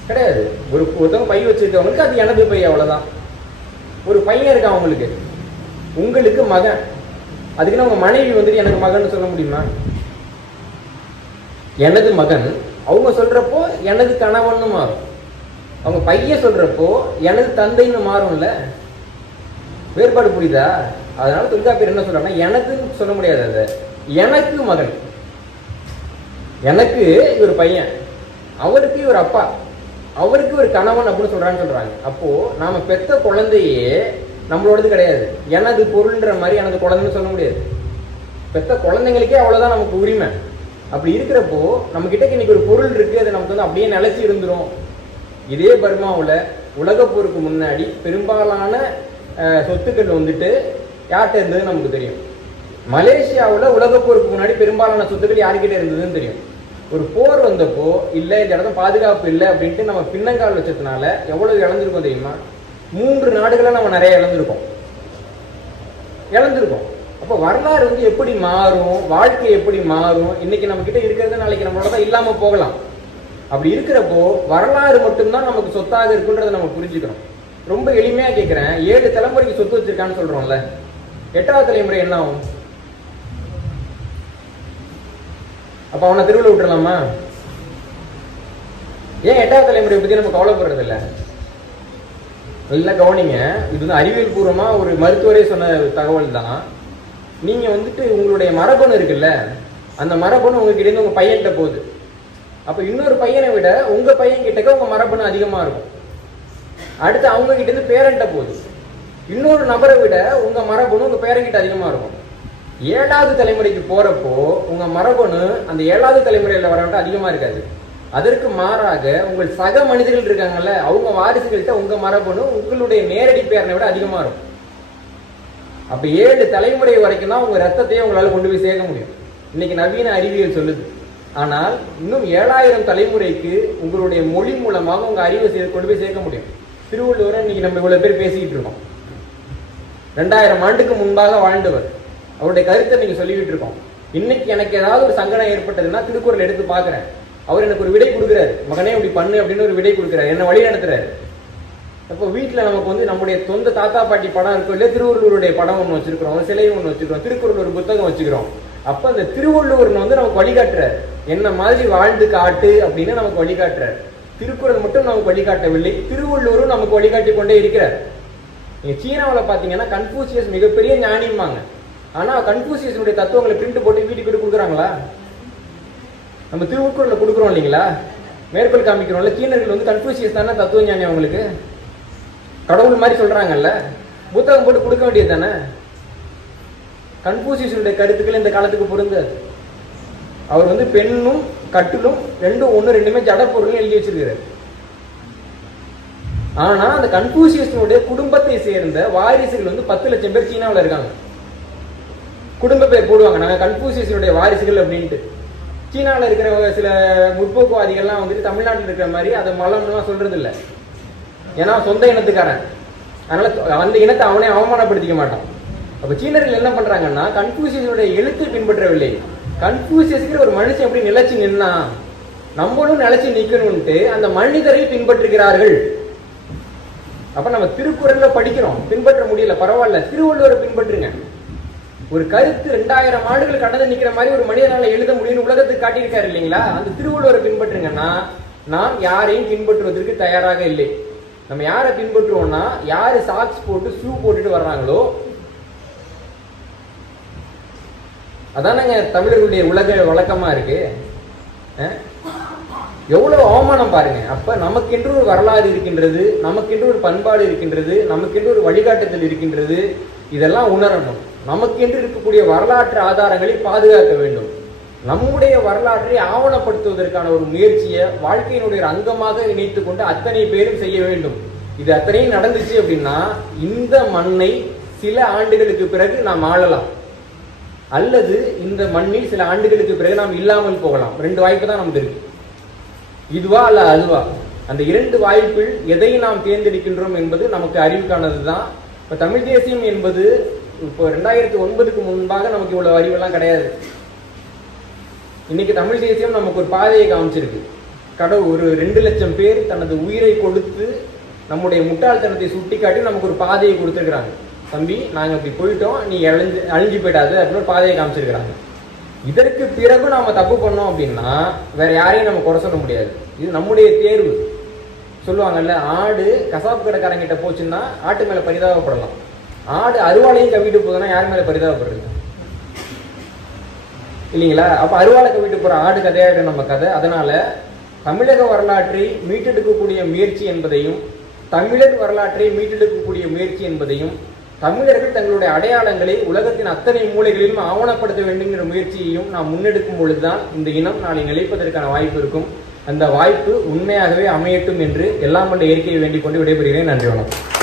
கிடையாது. ஒருத்தவங்க பை வச்சிருக்கவங்களுக்கு அது எனது பை, அவ்வளவுதான். ஒரு பையன் இருக்கான் அவங்களுக்கு, உங்களுக்கு மகன், அதுக்குன்னு உங்க மனைவி வந்துட்டு எனக்கு மகன் சொல்ல முடியுமா? எனது மகன் அவங்க சொல்றப்போ எனது கணவன் மாறும், அவங்க பையன் சொல்றப்போ எனது தந்தைன்னு மாறும்ல. வேறுபாடு புரியுதா? அதனால தொல்காப்பியர் என்ன சொல்றாங்கன்னா, எனக்குன்னு சொல்ல முடியாது, அது எனக்கு மகன், எனக்கு ஒரு பையன், அவருக்கு ஒரு அப்பா, அவருக்கு ஒரு கணவன் அப்படின்னு சொல்றாங்க. அப்போ நாம பெத்த குழந்தையே நம்மளோடது கிடையாது, எனது பொருள்ன்ற மாதிரி எனது குழந்தைன்னு சொல்ல முடியாது. பெத்த குழந்தைங்களுக்கே அவ்வளவுதான் நமக்கு உரிமை. அப்படி இருக்கிறப்போ நம்ம கிட்ட இன்னைக்கு ஒரு பொருள் இருக்கு, அது நமக்கு வந்து அப்படியே நிலைச்சி இருந்துரும். இதே பர்மாவில் உலகப்போருக்கு முன்னாடி பெரும்பாலான சொத்துக்கள் வந்துட்டு யார்கிட்ட இருந்ததுன்னு நமக்கு தெரியும். மலேசியாவில் உலகப்போருக்கு முன்னாடி பெரும்பாலான சொத்துக்கள் யாருக்கிட்ட இருந்ததுன்னு தெரியும். ஒரு போர் வந்தப்போ இல்லை இந்த இடத்துல பாதுகாப்பு இல்லை அப்படின்ட்டு நம்ம பின்னங்கால் வச்சதுனால எவ்வளவு இழந்திருக்கோம் தெரியுமா? 3 நாடுகளை நம்ம நிறைய இழந்திருக்கோம். அப்போ வரலாறு வந்து எப்படி மாறும், வாழ்க்கை எப்படி மாறும், இன்னைக்கு நம்ம கிட்ட இருக்கிறது நாளைக்கு நம்மளோட தான் இல்லாம போகலாம். அப்படி இருக்கிறப்போ வரலாறு மட்டும்தான் நமக்கு சொத்தாக இருக்குன்றதை நம்ம புரிஞ்சுக்கணும். ரொம்ப எளிமையா கேட்கிறேன், 7 தலைமுறைக்கு சொத்து வச்சிருக்கான்னு சொல்றோம்ல, 8வது தலைமுறை என்ன ஆகும்? அப்ப அவனை தெருவில் விட்டுறலாமா? ஏன் 8வது தலைமுறையை பத்தி நம்ம கவலைப்படுறது இல்லை? நல்லா கவனிங்க, இது வந்து அறிவியல் பூர்வமா ஒரு மருத்துவரே சொன்ன தகவல் தான். நீங்க வந்துட்டு உங்களுடைய மரபணு இருக்குல்ல, அந்த மரபணு உங்ககிட்ட இருந்து உங்க பையன்கிட்ட போகுது. அப்ப இன்னொரு பையனை விட உங்க பையன் கிட்டக்க உங்க மரபணு அதிகமா இருக்கும். அடுத்து அவங்க கிட்ட இருந்து பேரண்ட்ட போகுது. இன்னொரு நபரை விட உங்க மரபணு உங்க பேரங்கிட்ட அதிகமா இருக்கும். 7வது தலைமுறைக்கு போறப்போ உங்க மரபணு அந்த 7வது தலைமுறையில வரவிட்ட அதிகமா இருக்காது. அதற்கு மாறாக உங்கள் சக மனிதர்கள் இருக்காங்கல்ல, அவங்க வாரிசுகள்கிட்ட உங்க மரபணு உங்களுடைய நேரடி பேரனை விட அதிகமா இருக்கும். அப்ப 7 தலைமுறை வரைக்கும் தான் உங்க ரத்தத்தையே உங்களால கொண்டு போய் சேர்க்க முடியும், இன்னைக்கு நவீன அறிவியல் சொல்லுது. ஆனால் இன்னும் 7000 தலைமுறைக்கு உங்களுடைய மொழி மூலமாக உங்க அறிவை கொண்டு போய் சேர்க்க முடியும். திருவள்ளுவரை இன்னைக்கு நம்ம இவ்வளவு பேர் பேசிக்கிட்டு இருக்கோம். 2000 ஆண்டுக்கு முன்பாக வாழ்ந்தவர், அவருடைய கருத்தை நீங்க சொல்லிக்கிட்டு இருக்கோம். இன்னைக்கு எனக்கு ஏதாவது ஒரு சங்கடம் ஏற்பட்டதுன்னா திருக்குறள் எடுத்து பாக்குறேன், அவர் எனக்கு ஒரு விடை கொடுக்குறாரு, மகனே இப்படி பண்ணு அப்படின்னு ஒரு விடை கொடுக்குறாரு, என்ன வழி நடத்துறாரு. அப்போ வீட்டில் நமக்கு வந்து நம்முடைய சொந்த தாத்தா பாட்டி படம் இருக்கும் இல்லையா, திருவள்ளுவருடைய படம் ஒன்று வச்சிருக்கிறோம், ஒரு சிலை ஒன்று வச்சிருக்கிறோம், திருக்குறள் ஒரு புத்தகம் வச்சுக்கிறோம். அப்போ அந்த திருவள்ளுவர் வந்து நமக்கு வழிகாட்டுறாரு, என்ன மாதிரி வாழ்ந்து காட்டு அப்படின்னு நமக்கு வழிகாட்டுறாரு. திருக்குறள் மட்டும் நமக்கு வழிகாட்டவில்லை, திருவள்ளுவரும் நமக்கு வழிகாட்டி கொண்டே இருக்கிறார். நீங்க சீனாவில் பார்த்தீங்கன்னா கன்ஃபூசியஸ் மிகப்பெரிய ஞானிம்பாங்க, ஆனா கன்ஃபூசியஸனுடைய தத்துவங்களை பிரிண்ட் போட்டு வீட்டுக்கு போய் கொடுக்குறாங்களா? நம்ம திருக்குறள்ல கொடுக்குறோம் இல்லைங்களா, மேற்கோள் காமிக்கிறோம்ல. சீனர்கள் வந்து கன்ஃபூசியஸ் தானே தத்துவ ஞானி, அவங்களுக்கு கடவுள் மாதிரி சொல்றாங்கல்ல, புத்தகம் போட்டு கொடுக்க வேண்டியது தானே. கன்ஃபூசியஸனுடைய கருத்துக்கள் இந்த காலத்துக்கு பொருந்தாது. அவர் வந்து பெண்ணும் கட்டிலும் ரெண்டுமே ஜட பொருள்னு எழுதி வச்சிருக்கிறார். ஆனா அந்த கன்ஃபூசியஸனுடைய குடும்பத்தை சேர்ந்த வாரிசுகள் வந்து 10 லட்சம் பேர் சீனாவில் இருக்காங்க. குடும்ப பேர் போடுவாங்க, நாங்க கன்ஃபூசியஸனுடைய வாரிசுகள் அப்படின்ட்டு. சீனாவில் இருக்கிற சில முற்போக்குவாதிகள்லாம் வந்துட்டு தமிழ்நாட்டில் இருக்கிற மாதிரி அதை மலம்லாம் சொல்றது இல்லை, ஏன்னா சொந்த இனத்துக்காரன், அதனால அந்த இனத்தை அவனே அவமானப்படுத்திக்க மாட்டான். அப்ப சீனர்கள் என்ன பண்றாங்கன்னா கன்ஃபூசியஸனுடைய எழுத்தை பின்பற்றவில்லை, கன்ஃபூசியஸ்க்கு ஒரு மனுஷன் எப்படி நிலைச்சு நின்னா நம்மளும் நிலைச்சு நிக்கணும்ட்டு அந்த மனிதரை பின்பற்றுகிறார்கள். அப்ப நம்ம திருக்குறள்ல படிக்கிறோம், பின்பற்ற முடியல, பரவாயில்ல, திருவள்ளுவரை பின்பற்றுங்க. ஒரு கருத்து 2000 ஆண்டுகள் கடந்து நிக்கிற மாதிரி ஒரு மனிதனால எழுத முடியும்னு உலகத்துக்கு காட்டியிருக்காரு இல்லைங்களா? அந்த திருவள்ளுவரை பின்பற்றுங்கன்னா நாம் யாரையும் பின்பற்றுவதற்கு தயாராக இல்லை. நம்ம யாரை பின்பற்றுவோம்னா, யாரு சாக்ஸ் போட்டு ஷூ போட்டுட்டு வர்றாங்களோ அதானங்க தமிழர்களுடைய உலக வழக்கமா இருக்கு. எவ்வளவு அவமானம் பாருங்க. அப்ப நமக்கென்று ஒரு வரலாறு இருக்கின்றது, நமக்கென்று ஒரு பண்பாடு இருக்கின்றது, நமக்கென்று ஒரு வழிகாட்டுதல் இருக்கின்றது. இதெல்லாம் உணரணும். நமக்கென்று இருக்கக்கூடிய வரலாற்று ஆதாரங்களை பாதுகாக்க வேண்டும். நம்முடைய வரலாற்றை ஆவணப்படுத்துவதற்கான ஒரு முயற்சியை வாழ்க்கையினுடைய ஒரு அங்கமாக இணைத்துக் கொண்டு அத்தனை பேரும் செய்ய வேண்டும். இது அத்தனையும் நடந்துச்சு அப்படின்னா இந்த மண்ணை சில ஆண்டுகளுக்கு பிறகு நாம் ஆளலாம், அல்லது இந்த மண்ணில் சில ஆண்டுகளுக்கு பிறகு நாம் இல்லாமல் போகலாம். 2 வாய்ப்பு தான் நமக்கு இருக்கு. இதுவா அல்ல அதுவா? அந்த 2 வாய்ப்பில் எதை நாம் தேர்ந்தெடுக்கின்றோம் என்பது நமக்கு அறிவுக்கானது தான். இப்போ தமிழ் தேசியம் என்பது இப்போ 2009க்கு முன்பாக நமக்கு இவ்வளவு அறிவெல்லாம் கிடையாது. இன்னைக்கு தமிழ் தேசியம் நமக்கு ஒரு பாதையை காமிச்சிருக்கு. கடவுள் ஒரு 2 லட்சம் பேர் தனது உயிரை கொடுத்து நம்முடைய முட்டாள்தனத்தை சுட்டி காட்டி நமக்கு ஒரு பாதையை கொடுத்துருக்குறாங்க. தம்பி, நாங்கள் இப்படி போயிட்டோம், நீ அழிஞ்சு போயிடாது அப்படின்னு ஒரு பாதையை காமிச்சிருக்கிறாங்க. இதற்கு பிறகு நாம தப்பு பண்ணோம் அப்படின்னா வேற யாரையும் நம்ம குறை சொல்ல முடியாது. இது நம்முடைய தேர்வு. சொல்லுவாங்கல்ல, ஆடு கசாப்பு கடைக்காரங்கிட்ட போச்சுன்னா ஆட்டு மேல பரிதாபப்படலாம், ஆடு அருவாளையும் கவிட்டு போதுன்னா யார் மேல பரிதாபப்படுறது இல்லைங்களா? அப்ப அருவாளை கவிட்டு போற ஆடு கதையாயிடும் நம்ம கதை. அதனால தமிழக வரலாற்றை மீட்டெடுக்கக்கூடிய முயற்சி என்பதையும், தமிழர் வரலாற்றை மீட்டெடுக்கக்கூடிய முயற்சி என்பதையும், தமிழர்கள் தங்களுடைய அடையாளங்களை உலகத்தின் அத்தனை மூலைகளிலும் ஆவணப்படுத்த வேண்டும் என்ற முயற்சியையும் நாம் முன்னெடுக்கும் பொழுதுதான் இந்த இனம் நாளை நிலைப்பதற்கான வாய்ப்பு இருக்கும். அந்த வாய்ப்பு உண்மையாகவே அமையட்டும் என்று எல்லாம் கொண்ட இயற்கையை வேண்டிக் கொண்டு விடைபெறுகிறேன். நன்றி, வணக்கம்.